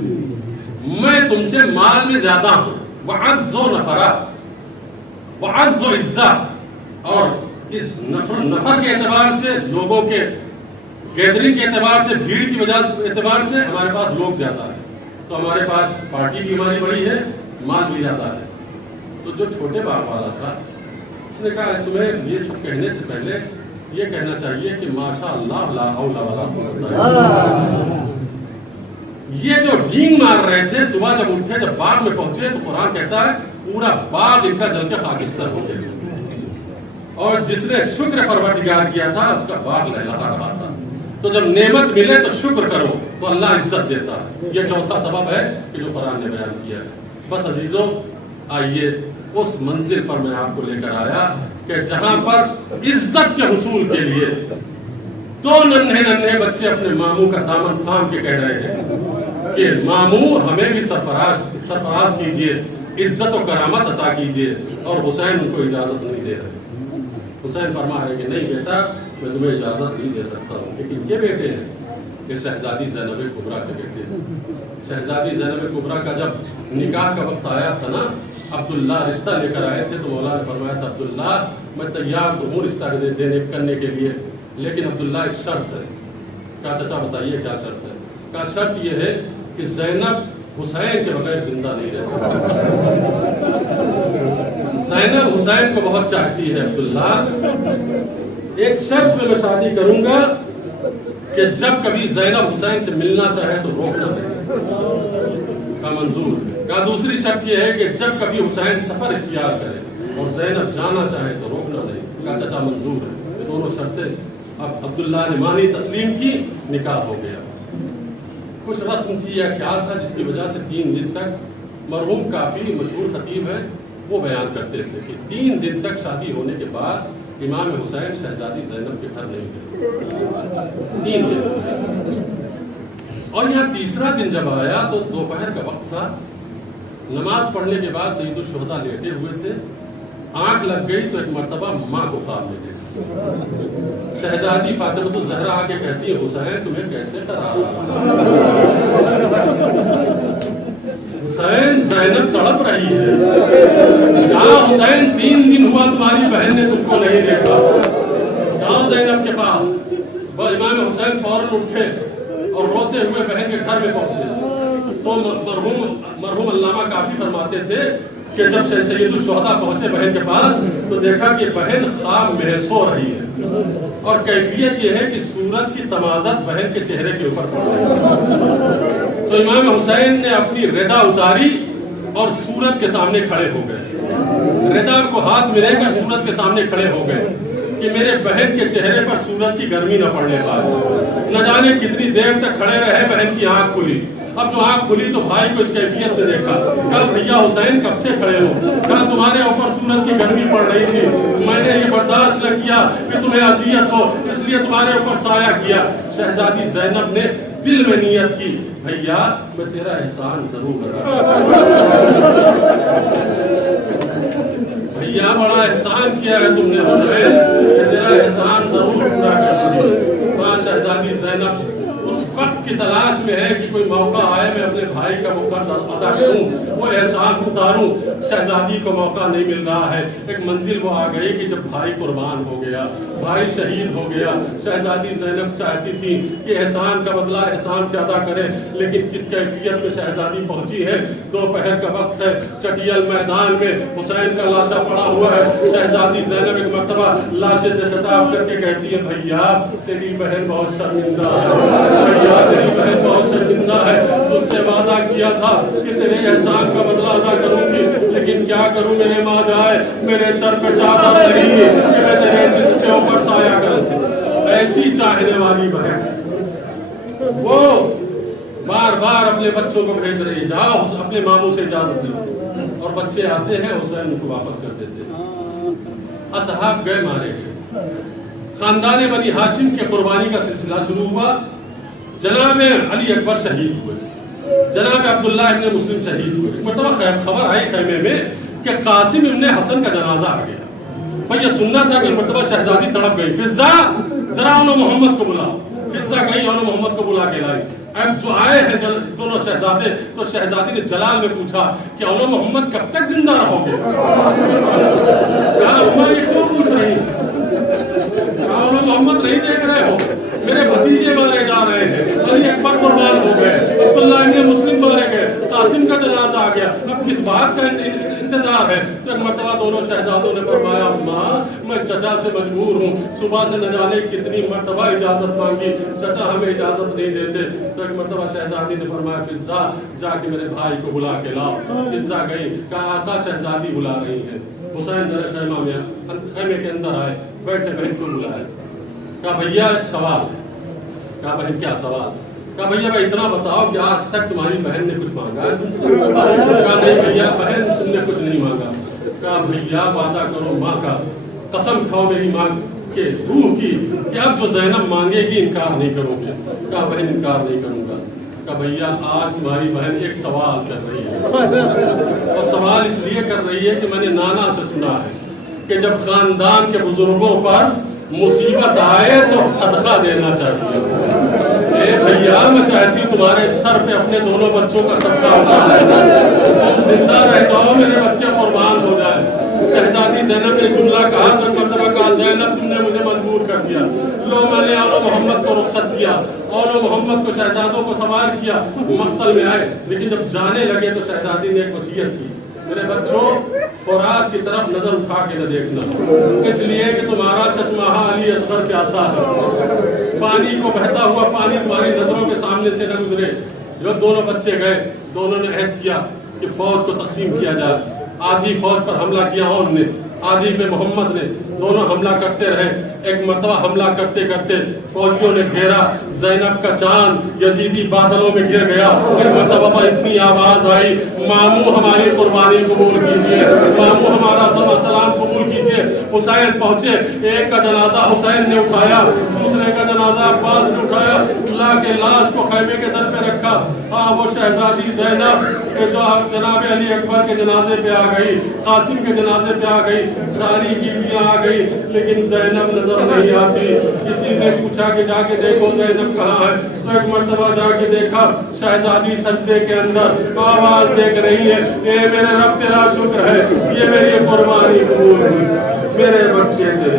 میں تم سے مال میں زیادہ ہوں. وَعَزُّ نَفَرًا وَعَزُّ عِزَّةً. اور اس نفر کے اعتبار سے، لوگوں کے گیدرنگ کے اعتبار سے، بھیڑ کی وجہ سے اعتبار سے ہمارے پاس لوگ زیادہ ہیں، تو ہمارے پاس پارٹی بھی ہماری بڑی ہے، مال بھی زیادہ ہے. تو جو چھوٹے باغ والا تھا اس نے کہا تمہیں یہ سب کہنے سے پہلے یہ کہنا چاہیے کہ ماشاء اللہ لا حول ولا قوت الا باللہ. یہ جو ڈینگ مار رہے تھے صبح جب اٹھے، جب باغ میں پہنچے تو قرآن کہتا ہے پورا باغ ان کا جل کے خاکستر ہو گیا. اور جس نے شکر پروردگار کیا تھا اس کا باغ لہلہا رہا تھا. تو جب نعمت ملے تو شکر کرو تو اللہ عزت دیتا ہے. یہ چوتھا سبب ہے کہ جو قرآن نے بیان کیا ہے. بس عزیزوں آئیے اس منزل پر میں آپ کو لے کر آیا کہ جہاں پر عزت کے حصول کے لیے دو ننھے بچے اپنے ماموں کا دامن تھام کے کہہ رہے ہیں کہ ماموں ہمیں بھی سرفراز کیجئے, عزت و کرامت عطا کیجئے, اور حسین ان کو اجازت نہیں دے رہے. حسین فرما رہے کہ نہیں بیٹا میں تمہیں اجازت نہیں دے سکتا ہوں, لیکن یہ بیٹے ہیں کہ شہزادی زینب کبریٰ کے بیٹے ہیں. شہزادی زینب کبریٰ کا جب نکاح کا وقت آیا تھا نا, عبداللہ رشتہ لے کر آئے تھے تو مولا نے فرمایا تھا عبداللہ میں تیار تو ہوں رشتہ کرنے کے لیے, لیکن عبداللہ ایک شرط ہے. کہا چچا بتائیے کیا شرط ہے؟ کہا شرط یہ ہے کہ زینب حسین کے بغیر زندہ نہیں رہ سکتی. زینب حسین کو بہت چاہتی ہے عبداللہ, ایک شرط میں شادی کروں گا کہ جب کبھی زینب حسین سے ملنا چاہے تو روکنا نہیں. کا منظور. کہا دوسری شرط یہ ہے کہ جب کبھی حسین سفر اختیار کرے اور زینب جانا چاہے تو روکنا نہیں. کہا چچا منظور ہے. یہ دونوں شرطیں اب عبداللہ نے مانی تسلیم کی, نکاح ہو گیا. کچھ رسم تھی یا کیا تھا جس کی وجہ سے 3 دن تک مرحوم کافی مشہور خطیب ہے وہ بیان کرتے تھے کہ 3 دن تک شادی ہونے کے بعد امام حسین شہزادی زینب کے گھر نہیں گئے. 3 دن. اور یہاں تیسرا دن جب آیا تو دوپہر کا وقت تھا, نماز پڑھنے کے بعد سید الشہداء لیٹے ہوئے تھے. آنکھ لگ گئی تو ایک مرتبہ ماں کو خواب میں دیکھا. شہزادی فاطمہ الزہرا آ کے کہتی ہے حسین تمہیں کیسے قرار آیا؟ حسین زینب تڑپ رہی ہے. جہاں حسین 3 دن ہوا تمہاری بہن نے تم کو نہیں دیکھا, جاؤ زینب کے پاس. امام حسین فوراً اٹھے اور روتے ہوئے بہن کے گھر میں پہنچے. تو مرحوم علامہ کافی فرماتے تھے کہ جب سید الشہداء پہنچے بہن کے پاس تو دیکھا کہ بہن خواب میں سو رہی ہے, اور کیفیت یہ ہے کہ سورج کی تمازت بہن کے چہرے کے اوپر پڑ رہی ہے. تو امام حسین نے اپنی ردا اتاری اور سورج کے سامنے کھڑے ہو گئے. ردا کو ہاتھ میں لے کر سورج کے سامنے کھڑے ہو گئے کہ میرے بہن کے چہرے پر سورج کی گرمی نہ پڑنے پائے. نہ جانے کتنی دیر تک کھڑے رہے, بہن کی آنکھ کھلی. اب جو آنکھ کھلی تو بھائی کو اس کیفیت میں دیکھا. کہا بھیا حسین کب سے کھڑے ہو؟ کہا تمہارے اوپر سورج کی گرمی پڑ رہی تھی, میں نے یہ برداشت نہ کیا کہ تمہیں اذیت ہو, اس لیے تمہارے اوپر سایہ کیا. شہزادی زینب نے دل میں نیت کی بھیا میں تیرا احسان ضرور لگا, بھیا بڑا احسان کیا ہے تم نے حسین, تیرا احسان ضرور پورا کروں گی. وہاں شہزادی زینب اس وقت کی تلاش میں ہے کہ کوئی موقع آئے میں اپنے بھائی کا مقدر ادا کروں, وہ احسان اتاروں. شہزادی کو موقع نہیں مل رہا ہے. ایک منزل وہ آ گئی کہ جب بھائی قربان ہو گیا, بھائی شہید ہو گیا, شہزادی زینب چاہتی تھی کہ احسان کا بدلہ احسان سے ادا کرے, لیکن کس کیفیت میں شہزادی پہنچی ہے. دوپہر کا وقت ہے, چٹیل میدان میں حسین کا لاشا پڑا ہوا ہے. شہزادی زینب ایک مرتبہ لاشے سے خطاب کر کے کہتی ہے بھیا تیری بہن بہت شرمندہ ہے, بھیا تیری بہن بہت شرمندہ ہے. تجھ سے وعدہ کیا تھا کہ تیرے احسان کا بدلہ ادا کروں گی, لیکن کیا کروں میرے ماں جائے, میرے سر پہ چادر نہیں کہ میں تیرے جسم کے اوپر سایہ کروں. ایسی چاہنے والی بہن وہ بار بار اپنے بچوں کو بھیج رہی, جاؤ اپنے ماموں سے اجازت لو, اور بچے آتے ہیں حسین ان کو واپس کر دیتے ہیں. اصحاب گئے مارے گئے. خاندان بنی ہاشم کے قربانی کا سلسلہ شروع ہوا. جناب علی اکبر شہید ہوئے, جناب عبداللہ ابن مسلم شہید ہوئے. ایک مرتبہ خبر آئی خیمے میں کہ قاسم ابن حسن کا جنازہ آ گیا. بھئی یہ سننا تھا کہ مرتبہ شہزادی تڑپ گئی. فضا ذرا انہوں محمد کو بلاؤ. فضا گئی, انہوں محمد کو بلا کے لائی. اب جو آئے ہیں دونوں شہزادے, تو شہزادی نے جلال میں پوچھا کہ انہوں محمد کب تک زندہ رہو گے؟ کہا اماں یہ کیوں پوچھ رہی ہیں؟ کہا انہوں محمد نہیں دیکھ رہے ہو, میرے بھتیجے مارے جا رہے ہیں, علی اکبر قربان ہو گئے, عبداللہ ابن مسلم مارے گئے, قاسم کا جنازہ آ گیا, اب کس بات کا انتظار ہے؟ تو ایک مرتبہ دونوں شہزادوں نے فرمایا ماں میں چچا سے مجبور ہوں, صبح سے نہ جانے کتنی مرتبہ اجازت مانگی, چچا ہمیں اجازت نہیں دیتے. تو ایک مرتبہ شہزادی نے فرمایا فضا جا کے میرے بھائی کو بلا کے لاؤ. فضا گئی, کہا آقا شہزادی بلا رہی ہے. حسین در خیمہ میں خیمے کے اندر آئے, بیٹھے بہن کو بلائے. کہا بھیا ایک سوال ہے, کہا بہن کیا سوال؟ کہا بھیا میں اتنا بتاؤ کہ آج تک تمہاری بہن نے کچھ مانگا ہے تم سے؟ کہا نہیں بھیا بہن تم نے کچھ نہیں مانگا۔ کہا بھیا وعدہ کرو ماں کا، قسم کھاؤ میری ماں کے روح کی کہ اب جو زینب مانگے گی انکار نہیں کرو گے۔ کہا بہن انکار نہیں کروں گا۔ کہا بھیا آج تمہاری بہن ایک سوال کر رہی ہے، اور سوال اس لیے کر رہی ہے کہ میں نے نانا سے سنا ہے کہ جب خاندان کے بزرگوں پر مصیبت آئے تو صدقہ دینا چاہیے۔ اے بھیا میں چاہتی ہوں تمہارے سر پہ اپنے دونوں بچوں کا صدقہ اتار دیں، تم زندہ رہ جاؤ میرے بچے قربان ہو جائے۔ شہزادی زینب نے جملہ کہا تو مرتبہ کہا زینب تم نے مجھے مجبور کر دیا، لو میں نے آل محمد کو رخصت کیا، آل محمد کو شہزادوں کو سوار کیا، مقتل میں آئے، لیکن جب جانے لگے تو شہزادی نے ایک وصیت کی، میرے بچوں فرات کی طرف نظر اٹھا کے نہ دیکھنا، اس لیے کہ تمہارا چشمہ علی اصغر پیاسا ہے، پانی کو بہتا ہوا پانی تمہاری نظروں کے سامنے سے نہ گزرے۔ جو دونوں بچے گئے، دونوں نے عہد کیا کہ فوج کو تقسیم کیا جائے، آدھی فوج پر حملہ کیا اون نے، آدھی پہ محمد نے، دونوں حملہ کرتے رہے۔ ایک مرتبہ حملہ کرتے کرتے فوجیوں نے گھیرا، زینب کا چاند یزیدی بادلوں میں گر گیا۔ ایک مرتبہ پر اتنی آواز آئی ماموں ہماری قربانی قبول کیجیے، ماموں ہمارا سلام قبول کیجیے۔ حسین پہنچے، ایک کا جنازہ حسین نے اٹھایا، دوسرے کا جنازہ عباس نے اٹھایا، لا کے لاش کو خیمے کے در پہ رکھا۔ ہاں وہ شہزادی زینب کہ جو جناب علی اکبر کے جنازے پہ آ گئی، قاسم کے جنازے پہ آ گئی، ساری بیویاں آ گئی، لیکن زینب نظر نہیں آتی۔ کسی نے پوچھا کہ جا کے دیکھو زینب کہاں ہے، تو ایک مرتبہ جا کے دیکھا، شہزادی سجدے کے اندر آواز دیکھ رہی ہے، اے میرے رب تیرا شکر ہے یہ میری قربانی قبول ہوئی، میرے بچے تھے۔